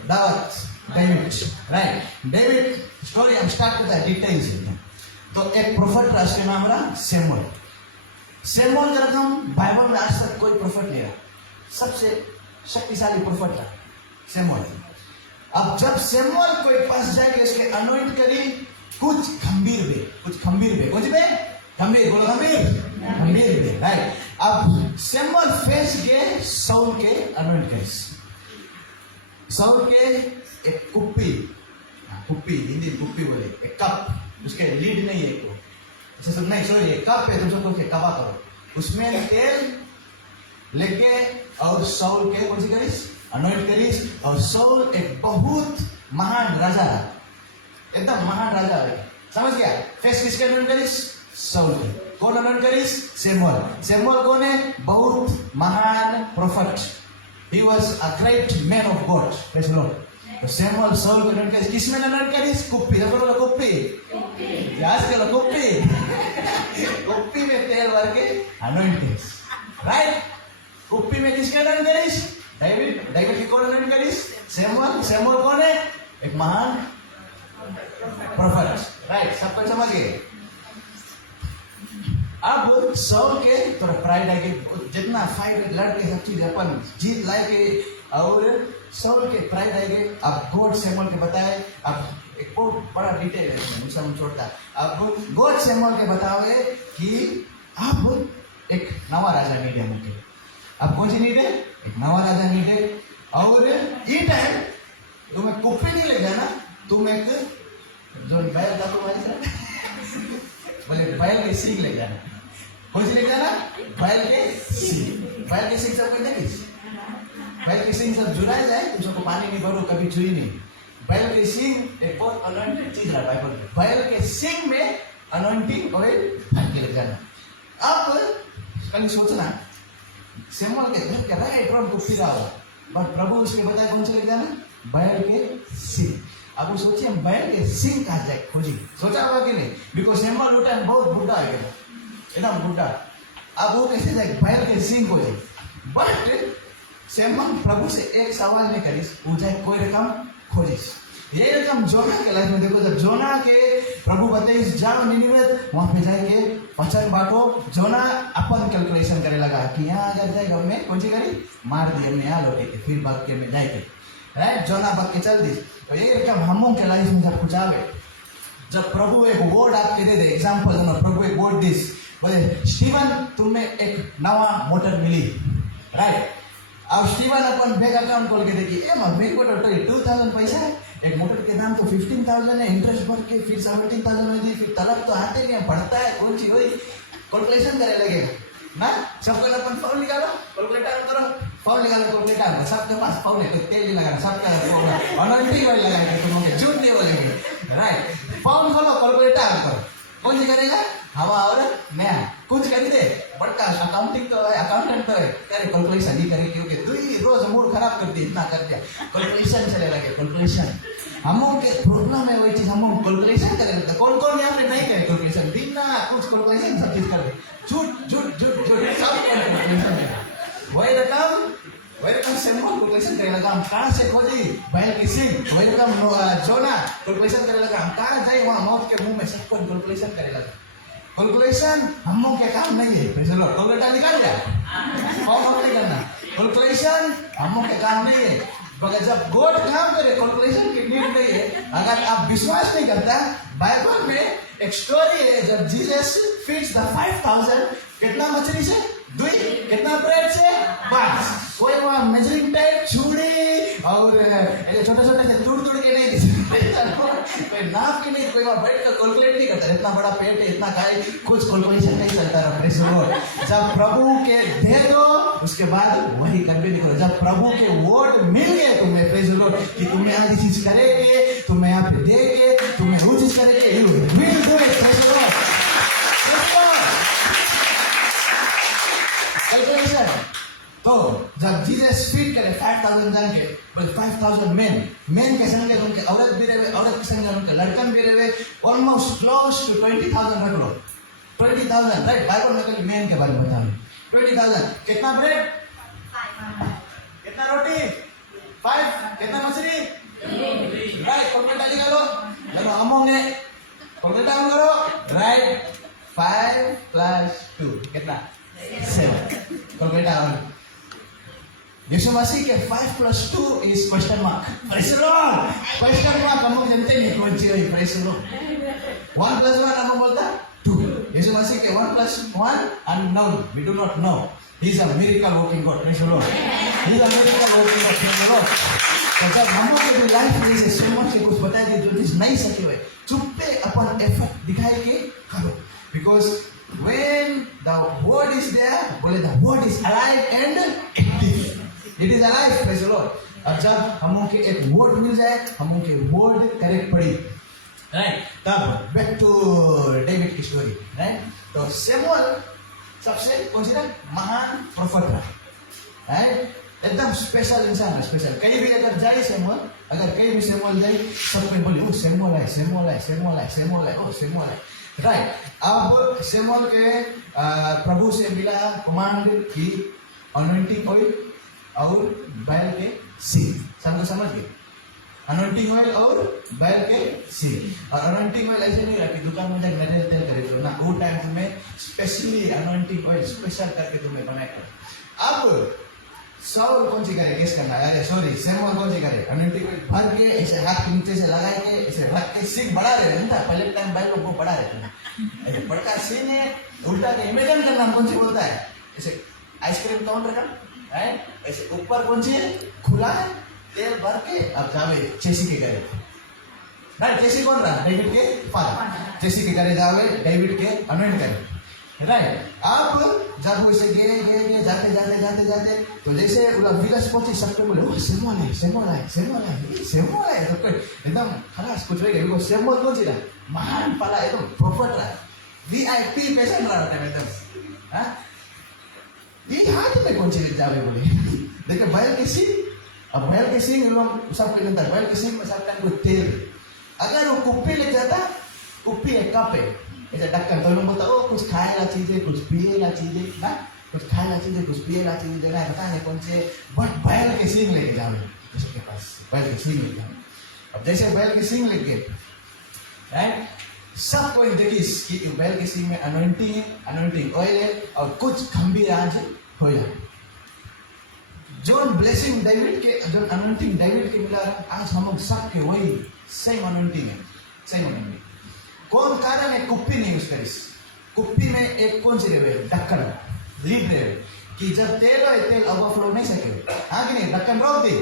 दावत डेविड। राइट। डेविड स्टोरी हम स्टार्ट करता है डिटेल्स में। तो एक प्रोफेट रहा, उसके नाम रहा सैमुअल। सैमुअल का नाम बाइबल में आज तक कोई प्रोफेट नहीं रहा, सबसे शक्तिशाली प्रोफेट था सैमुअल। अब जब सैमुअल कोई पास जाके उसके अनॉइंट करी कुछ गंभीर बोलो गंभीर। राइट। अब सैमुअल फेस के साउल के अनॉइंट केस। साउल के एक कुप्पी हिंदी कुप्पी बोले, एक कप, उसके लीड नहीं है एक, ऐसे सब नहीं, सॉरी एक कप है, तुम सबको कबा करो, उसमें तेल लेके और साउल के कौन सी करीस अनॉइंट करीस। और साउल एक बहुत महान राजा रहा, एकदम महान राजा है, समझ गया? फेस किसके अनॉइंट करीस? साउल के। कौन अनॉइंट करीस? सैमुअल। सैमुअल कौन है? बहुत महान prophet. He was a great man of God. Praise the Lord. तो सैमुअल साउल को अनॉइंट करीस, किसमें अनॉइंट करीस? कुप्पी। सबको बोलो कुप्पी। याद करो कुप्पी में तेल भर के अनॉइंट करीस। राइट। कुप्पी में किसके अनॉइंट करीस? डेविड की कौन अनॉइंट करीस? सैमुअल कौन है? एक महान प्रोफेट। राइट। सबको समझ गए? अब सौल के थोड़ा प्राइड आगे जितना फाइट लड़के सब चीज अपन जीत लाए के और सौल के प्राइड आगे अब गॉड सैमुअल के बताए। अब एक बहुत बड़ा डिटेल है मुझसे हम छोड़ता। अब गॉड सैमुअल के बतावे कि अब एक नवा राजा नीडे मुझे। अब कौन सी नीडे? एक नवा राजा नीडे। और ये टाइम तुम्हें कुप्पी नहीं ले जाना, तुम एक जो बैल का बोले बैल के सीख ले जाना। कौन सी ले जाना? बैल के सीख। बैल के सीख सब देखिए, बैल के सींग सब जुड़ाए जाए, तुम सबको पानी नहीं भरो कभी छुई नहीं। बैल के सींग एक बहुत अनॉइंटेड चीज है बाइबल में। बैल के सींग में अनॉइंटिंग ऑयल भर के ले जाना। अब कल सोचना सैमुअल के घर के राइट फ्रंट को फिरा हुआ, बट प्रभु उसके बताए कौन से ले जाना? बैल के सींग। अब वो सोचिए हम बैल के सींग कहा जाए खोजी, सोचा होगा कि नहीं? बिकॉज सैमुअल उठा बहुत बुढ़ा है एकदम बुढ़ा। अब वो कैसे जाए बैल के सींग खोजे? बट सैमुअल प्रभु से एक सवाल नहीं करिस, वो जाए कोई रकम खोजिस। ये रकम जोना के लाइफ में देखो, जब जोना के प्रभु बताइए जाओ निनिवे, वहां पे जाके वचन बांटो। जोना अपन कैलकुलेशन करे लगा कि यहाँ अगर जाएगा हमने कौन सी करी मार दी, हमने यहाँ लौटे के फिर भाग के में जाएंगे, राइट? जोना भाग के चल दी। तो ये रकम हम के लाइफ में जब कुछ आवे, जब प्रभु एक वर्ड आपके दे दे, एग्जाम्पल प्रभु एक वर्ड दिस बोले स्टीवन तुम्हें एक नवा मोटर मिली, राइट? अब स्टीवन अपन बैंक अकाउंट खोल के देखिए, बैंक को टोटल 2000 पैसा है, एक मोटर के दाम तो 15,000 है, इंटरेस्ट भर के फिर 17,000 हो गई, फिर तलब तो आते नहीं, पढ़ता है कौन सी हुई, कैलकुलेशन करे लगेगा ना। सबको अपन फाउल निकालो, कैलकुलेटर करो, फाउल निकालो कैलकुलेटर, सबके पास फाउल है, कोई तेल नहीं लगाना, सबका अनॉइंटिंग ऑयल लगाएंगे, तुम झूठ नहीं बोलेंगे, राइट? फाउल खोलो कैलकुलेटर करो, कौन सी करेगा? हवा और नया कुछ कर दे, बड़का अकाउंटिंग तो है, अकाउंटेंट तो है, करे कैलकुलेशन ही करे, क्योंकि तू ही रोज मूड खराब कर दी, इतना कर दिया, कैलकुलेशन चले लगे, कैलकुलेशन। हम के प्रॉब्लम है वही चीज, हम कैलकुलेशन करे लगता। कौन कौन यहाँ पे नहीं करे कैलकुलेशन? बिना कुछ कैलकुलेशन सब चीज कर दे, झूठ झूठ झूठ झूठ सब कैलकुलेशन। वही रकम सैमुअल कैलकुलेशन करे लगा, हम कहाँ से खोजी बैल की सींग। वही रकम जोना कैलकुलेशन करे लगा, हम कहाँ जाए वहाँ मौत के मुंह में सबको कैलकुलेशन करे लगा। कैलकुलेशन हम के काम नहीं है, कैलकुलेटर निकाल दिया, कौन नहीं करना कैलकुलेशन हम के काम नहीं है। मगर जब गॉड काम करे कैलकुलेशन की नीड नहीं है। अगर आप विश्वास नहीं करता, बाइबल में एक स्टोरी है जब जीसस फीड्स द 5000, कितना मछली से? 2, कितना ब्रेड से? 5। कोई वहाँ मेजरिंग टेप छुरी और छोटे छोटे से तोड़ के नहीं कोई नाप के नहीं, कोई वहाँ बैठ कर कैलकुलेट नहीं करता, इतना बड़ा पेट है, इतना खाए, कुछ कैलकुलेशन नहीं चलता रहा। जब प्रभु के दे दो उसके बाद वही करने नहीं करो। जब प्रभु के वर्ड मिल गए तुम्हें, प्रेज द लॉर्ड, कि तुम्हें आधी चीज करेंगे, तुम्हें यहाँ पे देंगे, तुम्हें वो चीज करेंगे, you will do it, praise the Lord. Calculation. तो जब जीसस फीड करे 5000 जन के, 5000 मेन के संग उनके औरत भी रहे, औरत के संग उनके लड़कन भी रहे, ऑलमोस्ट क्लोज टू 20,000 रख लो, 20,000, राइट? बाइबल में कभी मेन के बारे में बता रहे 20,000। कितना ब्रेड? कितना रोटी? 5। कितना मछली? राइट? कैलकुलेटर निकालो, चलो हम होंगे, कैलकुलेटर करो, राइट? 5 + 2 कितना? 7। कैलकुलेटर। यीशु मसीह के 5 + 2 is question mark. Praise the Lord. Question mark हम लोग जानते नहीं कौन सी है, प्रेज द लॉर्ड। 1 + 1 हम बोलता 2। यीशु मसीह के 1 + 1 unknown, we do not know. He is a miracle working God, praise the Lord. He is a miracle working God, praise the Lord. तो जब हम लोग के लाइफ में जैसे सैमुअल से कुछ बताया कि जो चीज नहीं सके हुए, चुप्पे अपन एफर्ट दिखाए के करो, because when the word is there, बोले the word is alive and active. It is alive, praise the Lord. अब जब हम लोग के एक वर्ड मिल जाए, हम लोग के वर्ड करेक्ट पड़ी, राइट? तब बैक टू डेविड की स्टोरी, राइट? तो सैमुअल सबसे कंसीडर महान प्रोफेट है, राइट? एकदम स्पेशल इंसान है, स्पेशल। कहीं भी अगर जाए सैमुअल, अगर कहीं भी सैमुअल जाए, सब कोई बोले ओ सैमुअल है, सैमुअल है, सैमुअल है, सैमुअल है, ओ सैमुअल है, राइट? अब सैमुअल के प्रभु से मिला कमांड की अनॉइंटिंग ऑयल और बैल के सींग। सबको समझ गए? अनॉइंटिंग ऑयल और बैल के सींग। और अनॉइंटिंग ऑयल ऐसे नहीं रहा कि दुकान में जाकर नरियल तेल खरीद लो ना, वो टाइम में स्पेशली अनॉइंटिंग ऑयल स्पेशल करके तुम्हें बनाकर। अब साउल कौन सी करे, गेस करना, अरे सॉरी सैमुअल कौन सी करे, अनॉइंटिंग ऑयल भर के ऐसे हाथ के नीचे से लगा के ऐसे रख के सींग बढ़ा रहे हैं, पहले टाइम भाई लोग को बढ़ा रहे थे, ऐसे बड़का सींग है, उल्टा के इमेजिन करना कौन सी बोलता है, ऐसे आइसक्रीम काउंटर का है, ऐसे ऊपर कौन सी है, खुला है, तेल भर के अब जावे चेसी के करे, राइट, चेसी कौन रहा, डेविड के फादर, चेसी के करे जावे डेविड के अनॉइंट करे, राइट। अब जब वो इसे गए जाते जाते जाते जाते तो जैसे विलेज पहुंचे, सबके बोले वो सैमुअल है, सैमुअल है, सैमुअल है, सैमुअल है, सबको एकदम खलास कुछ हो गया, सैमुअल कौन सी रहा, महान पाला एकदम प्रॉफिट रहा, VIP पेशेंट रहा था एकदम, हाँ ये हाथ में कौन सी जावे बोले, देखिए बैल के सिंह, अब बैल के सिंह लोग सबके अंदर, बैल के सिंह में सबका कोई तेल, अगर वो कुप्पी ले जाता, कुप्पी एक कप है ऐसे ढक्कन, तो लोग बोलता ओ कुछ खाएगा चीजें, कुछ पिएगा चीजें ना, कुछ खाएगा चीजें, कुछ पिएगा चीजें देना है, पता नहीं कौन से, बट बैल के सींग लेके जाओ जिसके पास, बैल के सींग लेके जाओ। अब जैसे बैल के सींग लेके, राइट, सब कोई देखिस कि बैल के सींग में अनॉइंटिंग है, अनॉइंटिंग ऑयल है और कुछ गंभीर आज हो जाए। जो ब्लेसिंग डेविड के, जो अनॉइंटिंग डेविड के मिला, आज हम लोग सबके वही सेम अनॉइंटिंग है, सेम अनॉइंटिंग। कौन कारण है कुप्पी नहीं यूज करी, कुप्पी में एक कौन सी रहे, ढक्कन लीड रहे कि जब तेल हो तेल ओवरफ्लो नहीं सके, हाँ कि नहीं, ढक्कन रोक दी,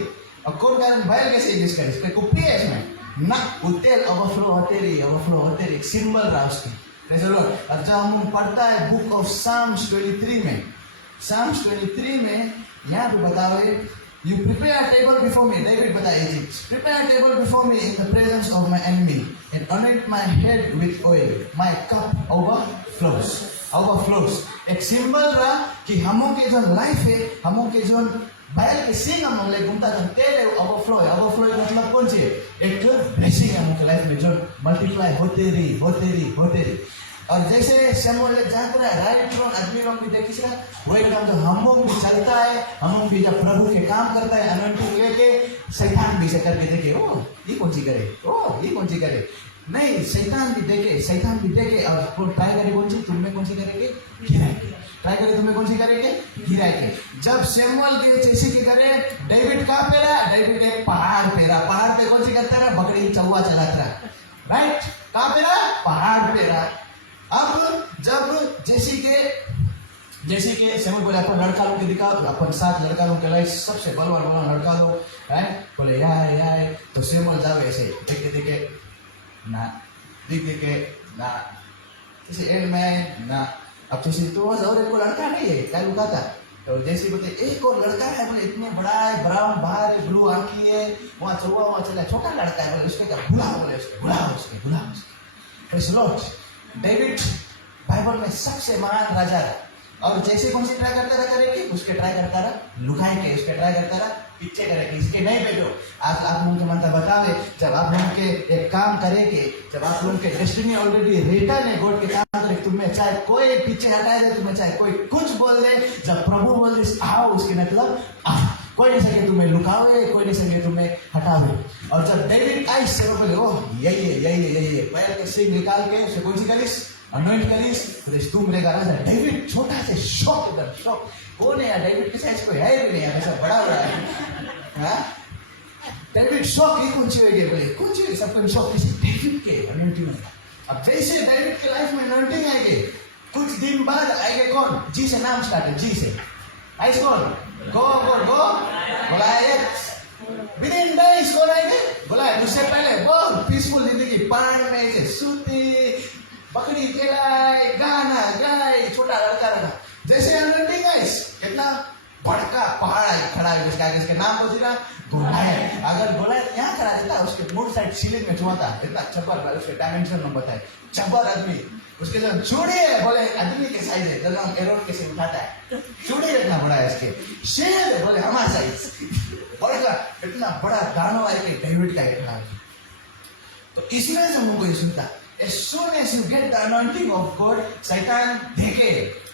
और कौन कारण बैल कैसे यूज करी, कुप्पी है इसमें ना, वो तेल ओवरफ्लो होते रही, ओवरफ्लो होते रही, सिंबल रहा उसकी। और जब हम पढ़ता है बुक ऑफ साम्स 23 में, साम्स 23 में यहाँ पे बताओ, You prepare a table before me, David बताया जी, prepare a table before me in the presence of my enemy and anoint my head with oil, my cup overflows, overflows। एक symbol रहा कि हमों के जो लाइफ है, हमों के जो बैल के सिंग हम लोग घूमता जो तेल है ओवरफ्लो है, ओवरफ्लो मतलब कौन सी है, एक ब्लेसिंग है हमों के लाइफ में जो मल्टीप्लाई होते रही, होते रही, होते रही। और जैसे सैमुअल जाता है राइट रोड आदमी लोग भी देखिए वो एकदम जो हम लोग भी चलता है, हम लोग भी जब प्रभु के काम करता है अनॉइंटिंग लेके, शैतान भी से करके देखे ओ ये कौन सी करे, ओ ये कौन सी करे, नहीं शैतान भी देखे, शैतान भी देखे और ट्राई करे कौन सी, तुम्हें कौन सी करेंगे, गिराएंगे, ट्राई करे तुम्हें कौन सी करेंगे, गिराएंगे। जब सैमुअल के चेसी के करे, डेविड कहाँ पे रहा, डेविड एक पहाड़ पे रहा, पहाड़ पे कौन सी करता रहा, बकरी चौवा चलाता रहा, राइट, कहाँ पे रहा, पहाड़ पे रहा। अब जब जैसे के सैमुअल बोले अपन लड़का लोग के दिखाओ, अपन 7 लड़का लोग के लाइक सबसे बलवान लड़का लोग है, बोले यार तो सैमुअल जाओ ऐसे देखे देखे ना, देखे ना, जैसे एंड में ना, अब जैसे तो और एक लड़का नहीं है क्या लुका था, तो जैसे बोलते एक और लड़का है, बोले इतने बड़ा है, ब्राउन बाहर है, ब्लू आंखी है, वहाँ चौवा वहाँ चला, छोटा लड़का है, बोले उसके क्या बुलाओ, बोले उसके बुलाओ। डेविड बाइबल में सबसे महान राजा है, और जैसे कौन सी ट्राई करता रहा करेगी, उसके ट्राई करता रहा लुकाए के, उसके ट्राई करता रहा पीछे करेगी, इसके नहीं भेजो। आज आप लोगों को मनता बतावे, जब आप लोगों के एक काम करेंगे, जब आप लोगों के डेस्टिनी ऑलरेडी रिटर्न है, गॉड के काम करे, तुम्हें चाहे कोई पीछे हटाए दे, तुम्हें चाहे कोई कुछ बोल दे, जब प्रभु बोल दे आओ, उसके मतलब आओ, कोई नहीं सके तुम्हें लुकावे, कोई नहीं सके तुम्हें हटावे। और जब डेविड आई से बोले ओह यही है, बैल के सिंग निकाल के उसे कौन सी करिस, अनॉइंट करिस, तो तुम रहेगा राजा। डेविड छोटा से शौक, इधर शौक, कौन है यार डेविड के साइज कोई है भी नहीं यार, ऐसा बड़ा हो रहा है, डेविड शौक ही कौन सी होगी, बोले कौन सी सबको शौक किसी डेविड के अनॉइंटिंग में। अब जैसे डेविड के लाइफ में अनॉइंटिंग आएगी, कुछ दिन बाद आएंगे कौन, जी से नाम स्टार्ट है, जी से आइस कौन, गो बोला विदिन डेज कौन आएंगे, बोला उससे पहले बहुत पीसफुल जिंदगी, पहाड़ में से सूती, बकरी चलाए, गाना गाए, छोटा लड़का रहा। जैसे अनॉइंटिंग गाइस कितना बड़का पहाड़ खड़ा है, इसके नाम को जीरा गोलायत। अगर गोलायत यहाँ खड़ा देता, उसके बोर्ड साइड सीलिंग में छुआता, इतना चब्बर, उसके डायमेंशन में बताए, चब्बर आदमी, उसके साथ चूड़ी है, बोले आदमी के साइज है, जब हम एरोड के से उठाता है, चूड़ी इतना बड़ा है इसके, शेर है, बोले हमारा साइज, बड़ा इतना बड़ा दानव है कि डेविड का इतना। तो इसलिए हम लोगों को सुनता, as soon as you get the anointing of God, शैतान देखे,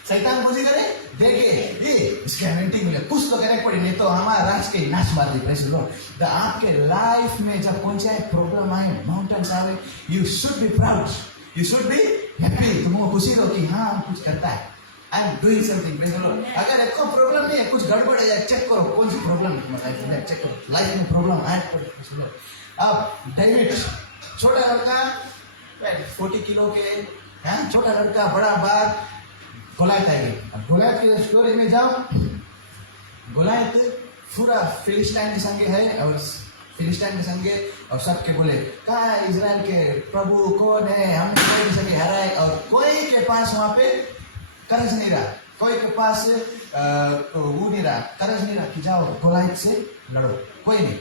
शैतान कुछ करे देखे, ये इसके anointing मिले, कुछ तो करे पड़ी, नहीं तो हमारा राज के नाश मार दी। Praise the lord. आपके लाइफ में जब कौन सा प्रॉब्लम आए, माउंटेन्स आए, you should be proud, You should be happy. तुमको खुशी हो कि हाँ कुछ करता है. I am doing something. अगर एक प्रॉब्लम नहीं है, कुछ गड़बड़ है, चेक करो कौन सी प्रॉब्लम है तुम्हारी लाइफ में. चेक करो लाइफ में प्रॉब्लम है. अब डेविड छोटा लड़का 40 किलो के, छोटा लड़का बड़ा बात गोलायत आएगी. अब गोलायत के स्टोरी में जाओ. गोलायत पूरा फिलिस्टाइन के संगे है और फिलिस्टाइन के संगे और सबके बोले कहा इजराइल के प्रभु कौन है, हमने कोई के संगे हरा है. और कोई के पास वहां पे कर्ज नहीं रहा, कोई के पास वो नहीं रहा, कर्ज नहीं रहा कि जाओ गोलायत से लड़ो. कोई नहीं.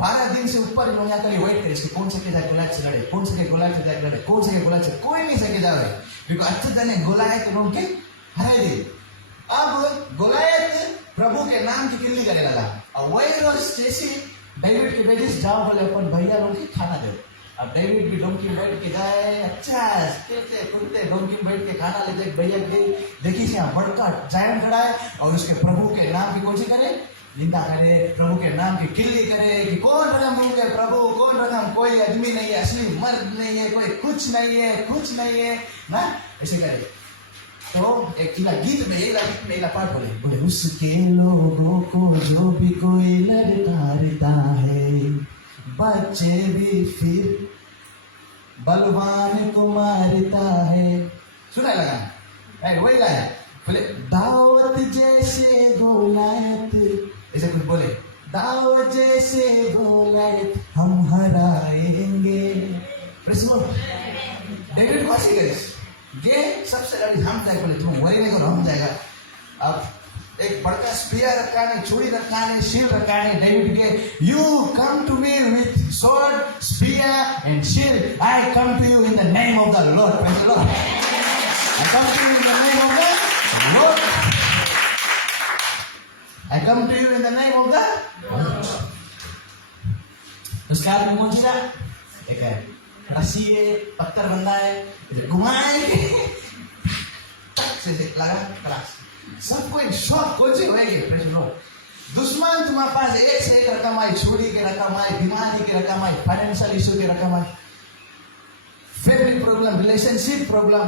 12 दिन से ऊपर लोग यहाँ कहीं वेट करे इसके कौन सके जाए गोलायत से लड़े, कौन सके गोलायत से जाए लड़े, कौन सके गोलायत से. कोई नहीं सके जाओ बिकॉज अच्छे जाने गोलायत लोग के हराए दी. अब गोलायत प्रभु के नाम की किल्ली करने लगा. और वही रोज जैसे डेविड के बेटे जाओ बोले अपन भैया लोग की खाना दे. अब डेविड भी डोंकी बैठ के जाए, अच्छा खेलते कूदते डोंकी बैठ के खाना लेते. भैया के देखी से यहाँ बड़का जायंट खड़ा है और उसके प्रभु के नाम की कोशिश करे, निंदा करे, प्रभु के नाम की किल्ली करे कि कौन रकम होंगे प्रभु, कौन रकम, कोई आदमी नहीं है, असली मर्द नहीं है, कोई कुछ नहीं है, कुछ नहीं है ना, ऐसे करे. तो एक गीत में यही पाठ बोले उसके लोगों को जो भी कोई लड़ता है, बच्चे भी फिर बलवान को मारता है. सुना लगा वही लाया बोले दावत जैसे गोलायत, ऐसे कुछ बोले दावत जैसे गोलायत हम हराएंगे. डेविड को ऐसे करे ये सबसे लड़ी हम जाए बोले तुम वही नहीं करो हम जाएगा. अब एक बड़का स्पीयर रखा है, छुरी रखा है, शील्ड रखा है डेविड के. You come to me with sword spear and shield, I come to you in the name of the Lord. Praise the Lord. I come to you in the name of the Lord. I come to you in the name of the Lord. उसके हाथ में कौन सी था? एक है रस्सी है, पत्थर बंधा है, घुमाएंगे से लगा क्लास. सबको एक शौक कौन से होएंगे. दुश्मन तुम्हारे पास एक से एक रकम आई, छुरी के रकम आई, बीमारी के रकम आई, फाइनेंशियल इशू के रकम आई, फैमिली प्रॉब्लम, रिलेशनशिप प्रॉब्लम,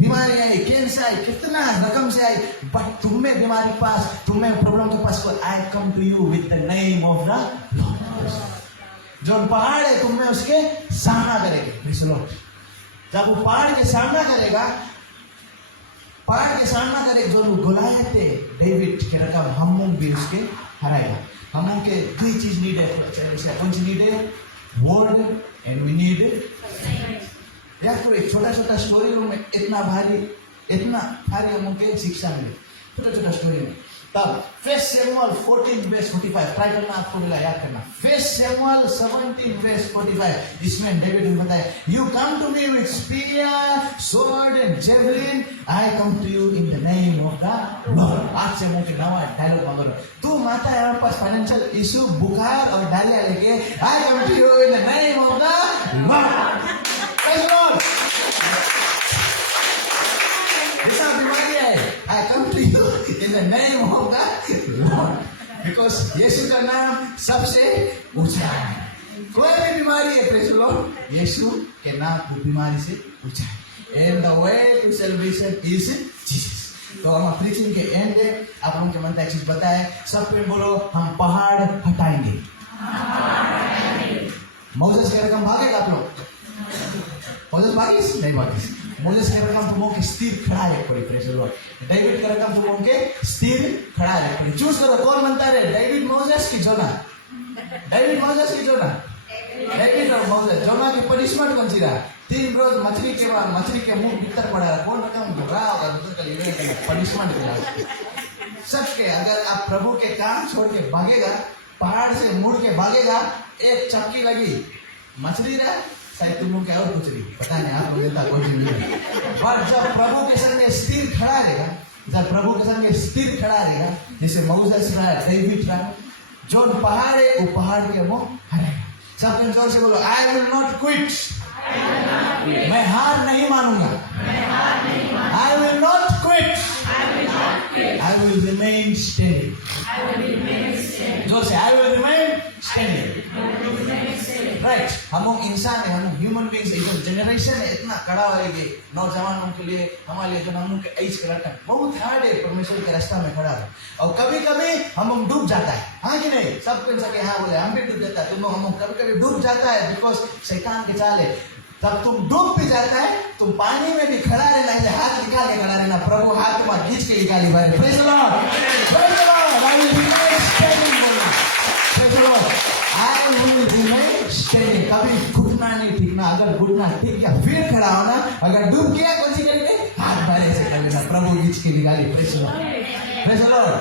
बीमारी आई, कैंसर आई, कितना रकम से आई. बट तुम्हें बीमारी पास, तुम्हें प्रॉब्लम के पास, I come to you with the name of the lord. जो पहाड़ है तुम में उसके सामना करेंगे. जब वो पहाड़ के सामना करेगा, पहाड़ के सामना करे जो गोलायत है डेविड के रकम हम भी उसके हराएगा. हम के दो चीज नीड है. कौन सी नीड है? वर्ड एंड वी नीड यार. तो एक छोटा छोटा स्टोरी में इतना भारी हम के शिक्षा मिले. छोटा छोटा स्टोरी में तब 1 Samuel 14:45 ट्राई करना, आपको मिला याद करना. 1 Samuel 17:45 जिसमें डेविड ने बताया you come to me with spear sword and javelin, I come to you in the name of the Lord. आज से मुझे नवा डायलॉग मांगो. तू माता है हमारे पास फाइनेंशियल इशू, बुखार और डायरिया लेके, I come to you in the name of the Lord. Praise the lord. ऐसा बीमारी है, I come to you in the name of the lord. Because Yeshu का नाम सबसे ऊंचा है. कोई भी बीमारी है प्रेज द लॉर्ड, यीशु के नाम बीमारी से ऊंचा है. And the way to salvation is Jesus. तो हम प्रीचिंग के एंड में आप लोगों के मन में एक चीज बताए, सब पे बोलो हम पहाड़ हटाएंगे. मोसेस के रकम भागेगा आप लोग? मोसेस भागी नहीं भागी. मोसेस के रकम तुम के स्थिर खड़ा है पड़ी. Praise the Lord. डेविड के रकम तुम के स्थिर खड़ा है पड़ी. चूज करो कौन बनता है, डेविड मोसेस की जोना? डेविड मोसेस की जोना? डेविड और मोसेस. जोना की पनिशमेंट कौन सी रहा? 3 रोज मछली के मुंह भीतर पड़ा. कौन रकम घबरा होगा पनिशमेंट मिला सबके. अगर आप प्रभु के काम छोड़ के भागेगा, पहाड़ से मुड़ के भागेगा, एक चक्की लगी, मछली रहा शायद तुम लोग क्या और कुछ नहीं पता नहीं, आप लोग देता कोई नहीं. पर जब प्रभु के संग स्थिर खड़ा रहेगा, जब प्रभु के संग स्थिर खड़ा रहेगा, जैसे मोसेस रहा, डेविड रहा, जो पहाड़ है वो पहाड़ के मुंह हरेगा. सब जोर से बोलो आई विल नॉट क्विट. मैं हार नहीं मानूंगा. I will not quit. I will remain steady. जोर से I will remain steady. Right. हम लोग इंसान है, हम ह्यूमन बींग्स, जो जनरेशन है इतना कड़ा है कि नौजवानों के लिए, हमारे लिए जो हम लोग के एज का लड़का बहुत हार्ड है परमेश्वर के रास्ता में खड़ा है। और कभी कभी हम लोग डूब जाता है, हाँ कि नहीं? सब कह सके हाँ बोले, हम भी डूब जाता है। तुम लोग हम लोग कभी कभी डूब जाता है बिकॉज शैतान के चाल है। तब तुम डूब भी जाता है, तुम पानी में भी खड़ा रहना है, हाथ निकाल के खड़ा रहना, प्रभु हाथ तुम्हारा खींच के निकाली भाई। Praise the Lord, praise the Lord. I will be standing, praise the Lord, I will be standing. कभी घुटना नहीं टिकना, अगर घुटना टिक गया फिर खड़ा होना, अगर डूब गया कौन सी करके हाथ बारे से कर लेना, प्रभु खींच के निकाली। Praise the Lord, praise the Lord.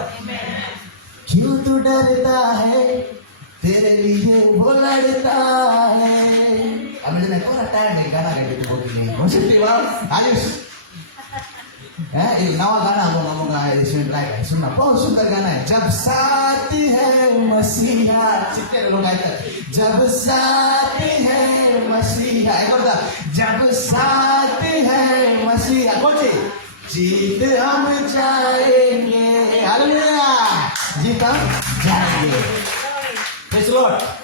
क्यों तू डरता है, तेरे लिए वो लड़ता है। अब मैं थोड़ा टाइम नहीं गाना गाते तो बोलते नहीं कौन सी बात आयुष है, ये नवा गाना हम लोग आए इसमें ट्राई करें, सुनना बहुत सुंदर गाना है। जब साथ है मसीहा, चित्ते लोग आए, जब साथ है मसीहा, एक और जब साथ है मसीहा, कौन सी जीत हम जाएंगे, हालेलुया, जीत हम जाएंगे। Praise the Lord.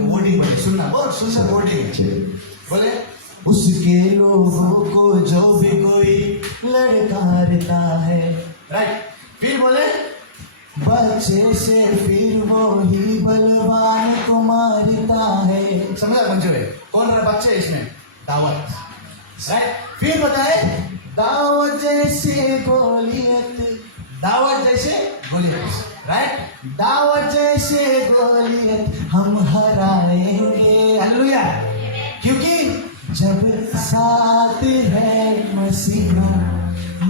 वर्डिंग बोले, सुनना बहुत सुंदर वर्डिंग बोले, उसके लोगों को जो भी कोई लड़कारता है, राइट। फिर बोले बच्चे से फिर वो ही बलवान को मारता है। समझा बच्चों है कौन रहा बच्चे इसमें? दावत, राइट। फिर बताए दावत जैसे गोलियत, दावत जैसे गोलियत, राइट। दावत जैसे गोलियत हम हराएंगे, हालेलुया, क्योंकि जब साथ है मसीहा,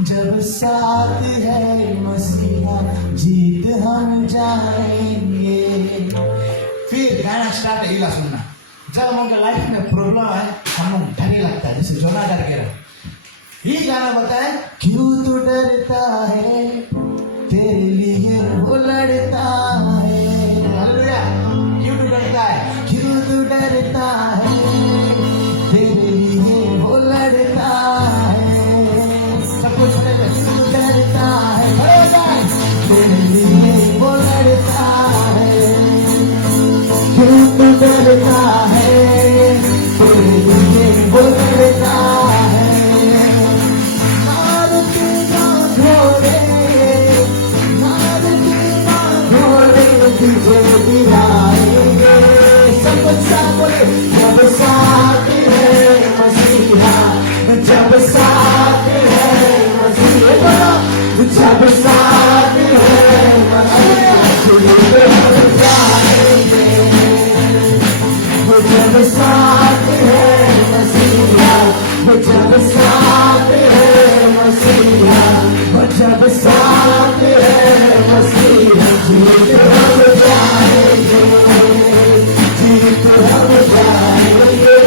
जब साथ है मसीहा, जीत हम जाएंगे। फिर गाना स्टार्ट है, इला सुनना। जब हम उनका लाइफ में प्रॉब्लम है, हम लोग डरने लगता है, जैसे जोना डर के रहा। ये गाना बताए, क्यों तू डरता है, तेरे लिए वो लड़ता है, हालेलुया। क्यों तू डरता है, क्यों तू डरता है, तेरे लिए वो लड़ता है। सब कुछ डरता है, तेरे लिए वो लड़ता है। क्यों तू डरता है, तेरे लिए वो लड़ता है। नार की घोड़े, नार की घोड़े तुझे दिलाएंगे। सब कुछ साथ बोले, जब साथ है मसीहा, जब साथ है मसीहा, जब साथ है मसीहा, हम जाएंगे। जब साथ है मसीहा, जब साथ है मसीहा, जब साथ है मसीहा, जीत हम जाएंगे, जीत हम जाएंगे,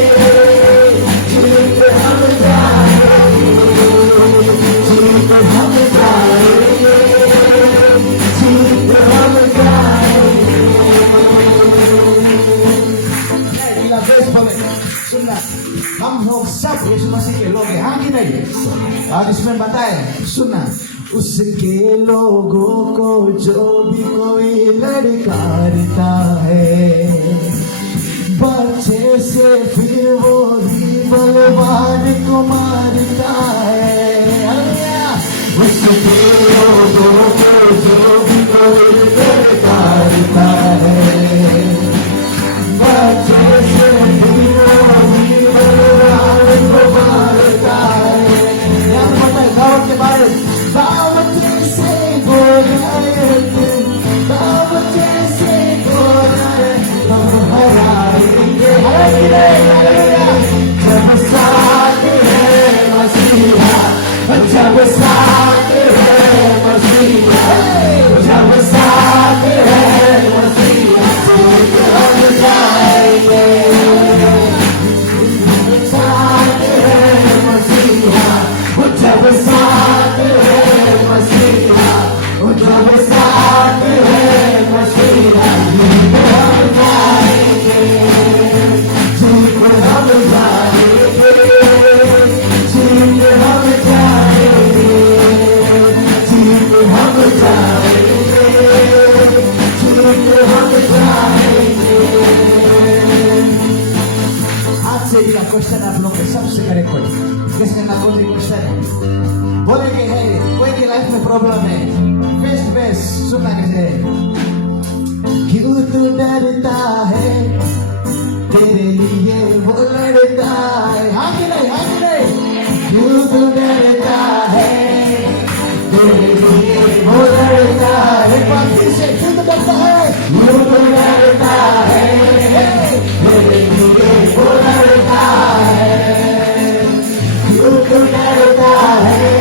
जीत हम जाएंगे, जीत हम जाएंगे, जीत हम जाएंगे। सुनना, हम लोग सब यीशु मसीह के लोग हैं, हाँ कि नहीं? और इसमें बताए, सुनना, उसके लोगों को जो भी कोई लड़कारता है, बच्चे से फिर वो ही बलवान को मारता है, हालेलुया। उसके लोगों को जो भी कोई लड़कारता है, बच्चे से फिर वो ही बलवान को मारता है। यहाँ पता है दावत के बारे में, दावत से गोलियत, दावत से गोलियत हम हराएंगे, हालेलुया। आज से इसका क्वेश्चन आप लोग के सबसे करेक्ट हो। किसने ना कोई क्वेश्चन है बोले कि है कोई की लाइफ में प्रॉब्लम है फेस टू फेस सुनना कैसे क्यों तू डरता है तेरे लिए वो लड़ता है हाँ कि नहीं क्यों तू डरता है तेरे लिए वो लड़ता है बाकी से क्यों तू डरता है क्यों तू डरता है तेरे लिए वो लड़ता है क्यों तू डरता है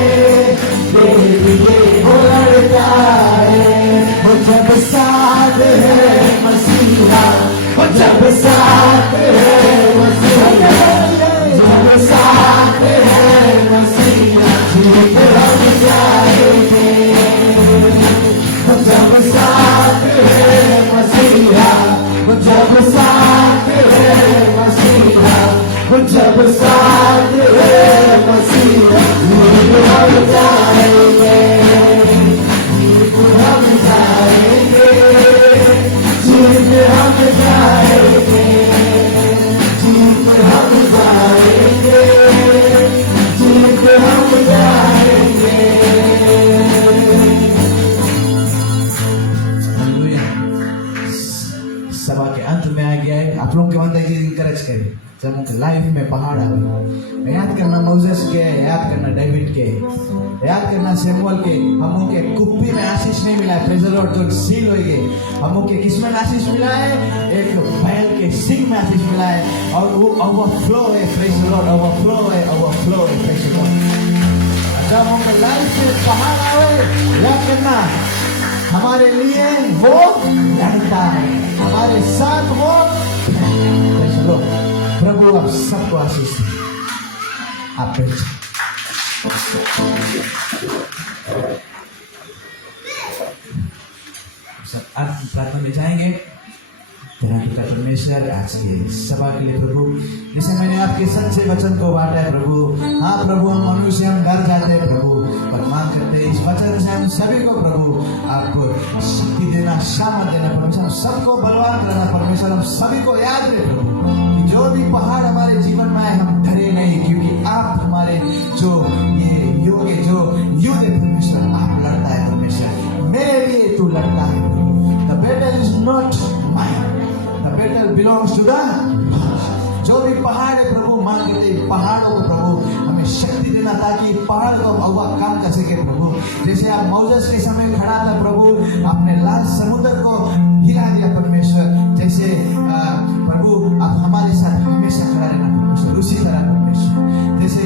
तेरे लिए वो लड़ता है वो जब साथ है मसीहा वो जब साथ है मसीहा जब साथ है मसीहा झूठ हम जाएंगे वो जब साथ है मसीहा वो जब साथ है मसीहा वो जब साथ है मसीहा झूठ हम जाएंगे झूठ हम जाएंगे झूठ हम जाएंगे झूठ हम जाएंगे झूठ हम जाएंगे सभा के अंत में आ गया है आप लोगों के मन तक इंकरेज करें जब उनके लाइफ में पहाड़ आए याद करना मोसेस के याद करना डेविड के याद करना सैमुअल के हमों के कुप्पी में आशीष नहीं मिला है प्रेज द लॉर्ड जो सील हो गए हमों के किसमें आशीष मिला है एक बैल के सिंग में आशीष मिला है और वो ओवरफ्लो है प्रेज द लॉर्ड ओवरफ्लो है प्रेज द लॉर्ड जब उनके लाइफ में पहाड़ आए याद करना हमारे लिए वो लड़ता है हमारे साथ वो प्रेज द लॉर्ड प्रभु आप सबको आशीष दे आप सब प्रार्थना में जाएंगे तेरा पिता परमेश्वर आज की सभा के लिए प्रभु जैसे मैंने आपके सच्चे वचन को बांटा है प्रभु हाँ प्रभु हम मनुष्य हम घर जाते हैं प्रभु पर मांग करते हैं इस वचन से हम सभी को प्रभु आपको शक्ति देना सामर्थ देना परमेश्वर हम सबको बलवान करना परमेश्वर हम सभी को याद रहे प्रभु कि जो भी पहाड़ हमारे जीवन में आए हम डरे नहीं क्योंकि आप हमारे जो ये युग है जो युद्ध है परमेश्वर आप लड़ता है परमेश्वर मेरे लिए तू लड़ता है The battle is not mine. The battle belongs to the Lord. जो भी पहाड़ है प्रभु मांग करते पहाड़ों को प्रभु हमें शक्ति देना ताकि पहाड़ को अव्वा काम कर सके प्रभु जैसे आप मौजस के समय खड़ा था प्रभु आपने लाल समुद्र को हिला दिया परमेश्वर जैसे प्रभु आप हमारे साथ हमेशा खड़ा रहना परमेश्वर उसी तरह परमेश्वर जैसे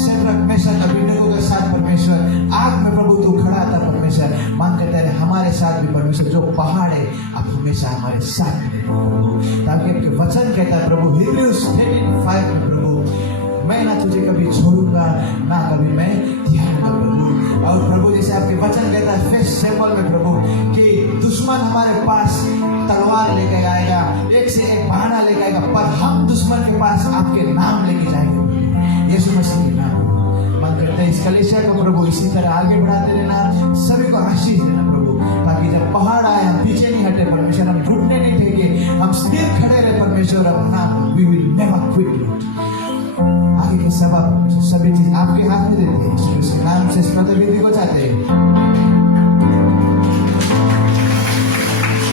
शेद्रक मेशक अबेदनगो के साथ परमेश्वर आग में प्रभु तू खड़ा था परमेश्वर मांग करते रहे हमारे साथ भी परमेश्वर जो पहाड़ है आप हमेशा हमारे साथ में प्रभु ताकि आपके वचन कहता है प्रभु Hebrews 13:5 में प्रभु मैं ना तुझे कभी छोड़ूंगा ना कभी मैं त्यागूंगा प्रभु और प्रभु जैसे आपके वचन कहता है फेस सैमुअल में प्रभु कि दुश्मन हमारे पास तलवार लेके आएगा एक से एक बहाना लेके आएगा पर हम दुश्मन के पास आपके नाम लेके जाएंगे यीशु मसीह के नाम मन करते हैं इस कलीसिया को प्रभु इसी तरह आगे बढ़ाते रहना सभी को आशीष देना प्रभु ताकि जब पहाड़ आए हम पीछे नहीं हटे परमेश्वर हम घुटने नहीं टेके हम स्थिर खड़े रहे परमेश्वर अपना वी विल नेवर क्विट आगे के सभी चीज आपके हाथ में देते हैं इसके नाम से इस प्रतिनिधि को चाहते हैं